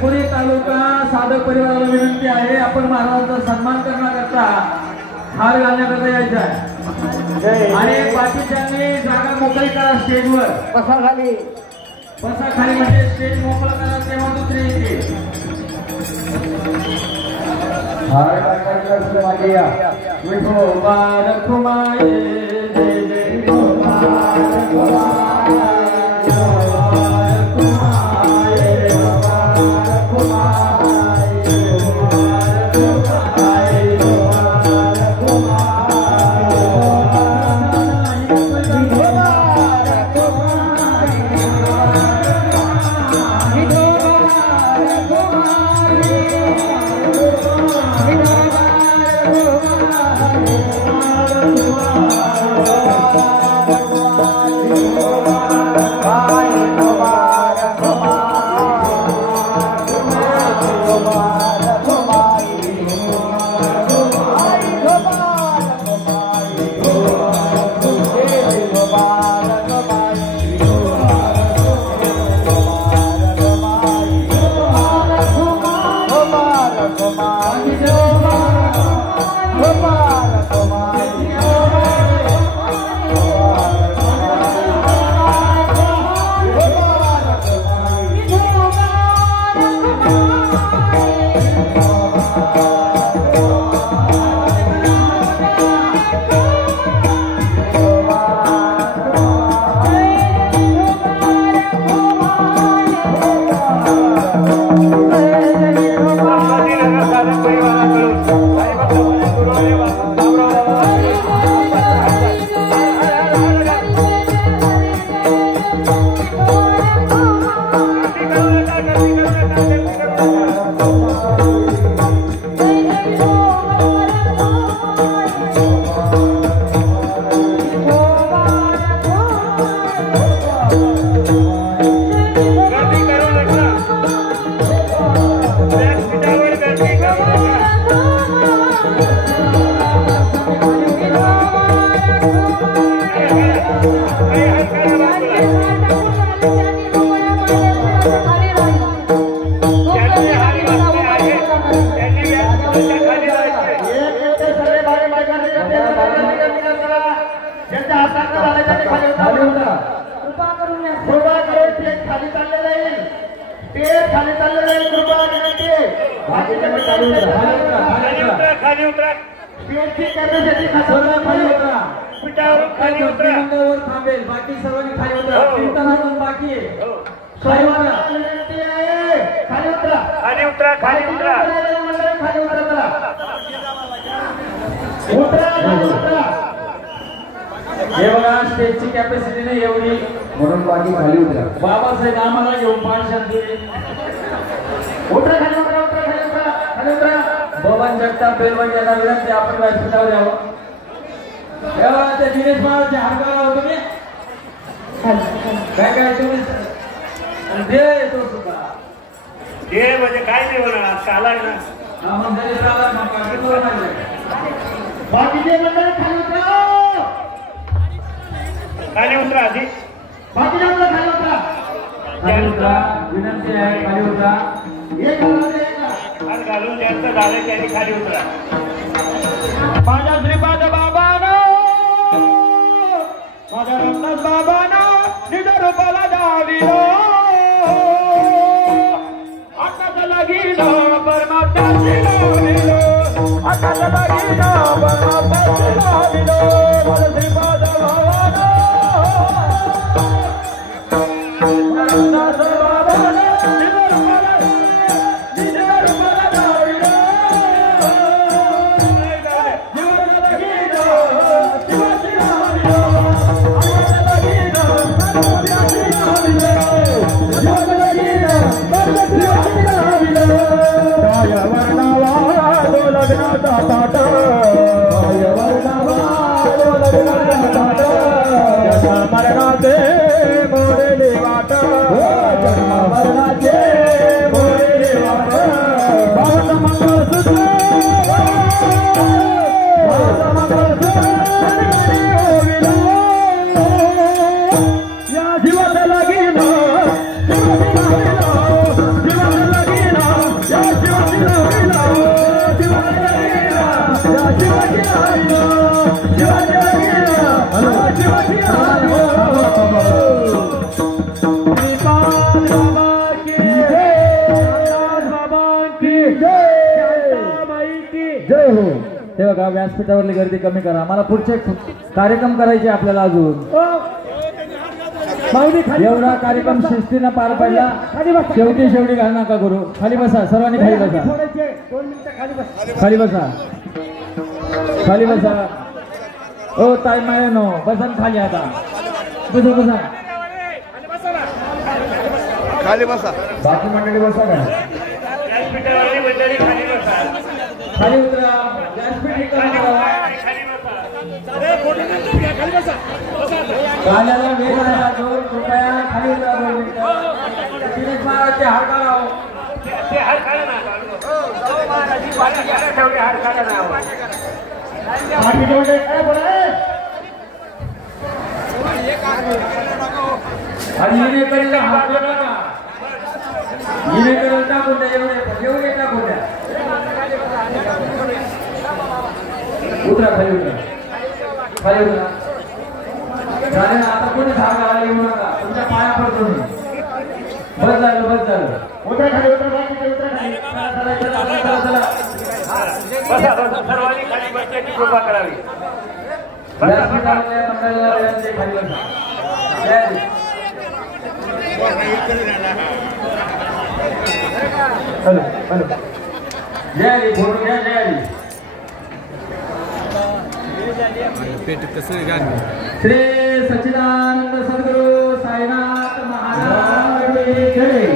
पुणे तालुका साधक परिवाराला विनंती आहे, आपण महाराजांचा सन्मान करण्याकरता हार घालण्याकरता यायचं आहे आणि बाकीच्यांनी जागा मोकळी करा स्टेजवर. बसा खाली म्हणजे स्टेज मोकळं करा, तेव्हा दुसरे येते. हार घालण्याकरता मागे या. विठोबा रखुमाई जय जय विठोबा रखुमाई. Oh बाकी सर्वांनी खाली उतरा. कीर्तन अजून बाकी आहे. खाली उतरा. खाली उतरा. खाली उतरा. खाली उतरा. खाली उतरा. उतरा. हे बघा स्टेजची कॅपॅसिटी नाही एवढी म्हणून बाकी खाली उतरा. बाबासाहेब आम्हाला घेऊन पाच शांती. उतरा. खाली उतरा. उतरा. खाली उतरा. खाली उतरा. बबन जगताप बेलवड यांना विनंती आपण व्यासपीठावर यावं. ते दिनेश महाराजचे हाडगाव आहोत तुम्ही काय काय तुम्ही दे तो सुद्धा हे म्हणजे काय नाही होणार चालाय ना बाकीचे मंडळी खाली उतरा. खाली उतरा आधी. बाकीचे मंडळ खाली उतरा. खाली उतरा. विनंती आहे खाली उतरा. एक हात घालून ज्यांचं झालं त्यांनी खाली उतरा. माझ्या श्रीपाद बाबानो माझ्या रामदास बाबानो निज रूपाला दाविलो आकाश लागीनो परमात्म्याची लाविलो आकाश लागीनो परमात्म्याची लाविलो माझ्या श्रीपाद बाबानो रामदास बाबानो निज रूपाला दाविलो मरणाचे मोडले वाट मरणाचे मोडले वाट भारत मंगळसूत्र या जीवाला लागीन ते बघा व्यासपीठावरली गर्दी कमी करा. मला पुढचे कार्यक्रम करायचे आपल्याला अजून. एवढा कार्यक्रम शिस्तीनं पार पडला. शेवटी घाल नका करू. खाली बसा. सर्वांनी खाली बसा. खाली बसा. खाली बसा. ओ ताई मायानो बसा खाली. आता बसा बसा खाली बसा. बाकी मंडळी बसा का खाली उतरा. गाण्याला वेळ आहे. 2 रुपया खाली उतरा. 2 मिनिटं. दिनेश महाराजचे हाडगाव आहो. ते हात काढा ना. ठेवले हात काढा ना. बाकी जेवढे काय बोला आणि हिनेकडे हात नका. हिनेकडे टाकून द्या. एवढे टाकून द्या. उतरा. खाली उतरा. खाली उतरा. झाले ना. आता कोणी झाडाला येऊ नका. तुमच्या पाया पडतो मी. बस झालं. बस झालं. उतरा. खाली उतरा. बाकीचे उतरा. खाली चला. बसा. सर्वांनी खाली बसण्याची कृपा करावी. व्यासपीठावरल्या मंडळाला विनंती खाली बसा. हॅलो. जय हरी फोटो घ्या जय हरी पेट कसं गाणं श्री सच्चिदानंद सद्गुरु साईनाथ महाराज की जय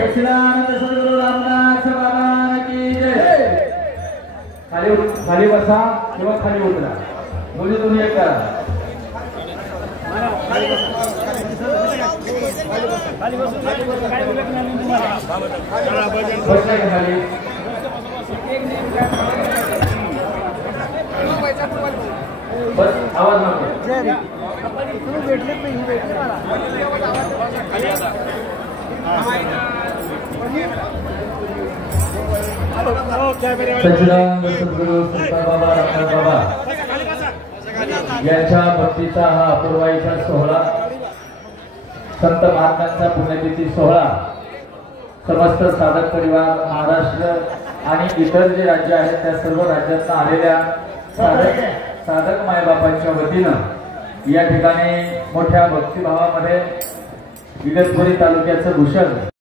सच्चिदानंद सद्गुरु रामदास बाबा की जय खाली बसा किंवा खाली उतरा मुली तुम्ही एक करा खाली बस आवाज नको सच्चिदानंद सद्गुरु बाबा रामदास बाबा यांच्या भक्तीचा हा अपूर्वाईचा सोहळा संत महात्म्यांचा पुण्यतिथी सोहळा समस्त साधक परिवार महाराष्ट्र आणि इतर जे राज्य आहेत त्या सर्व राज्यातून आलेल्या साधक मायबापांच्या वतीनं या ठिकाणी मोठ्या भक्तिभावामध्ये इगतपुरी तालुक्याचं भूषण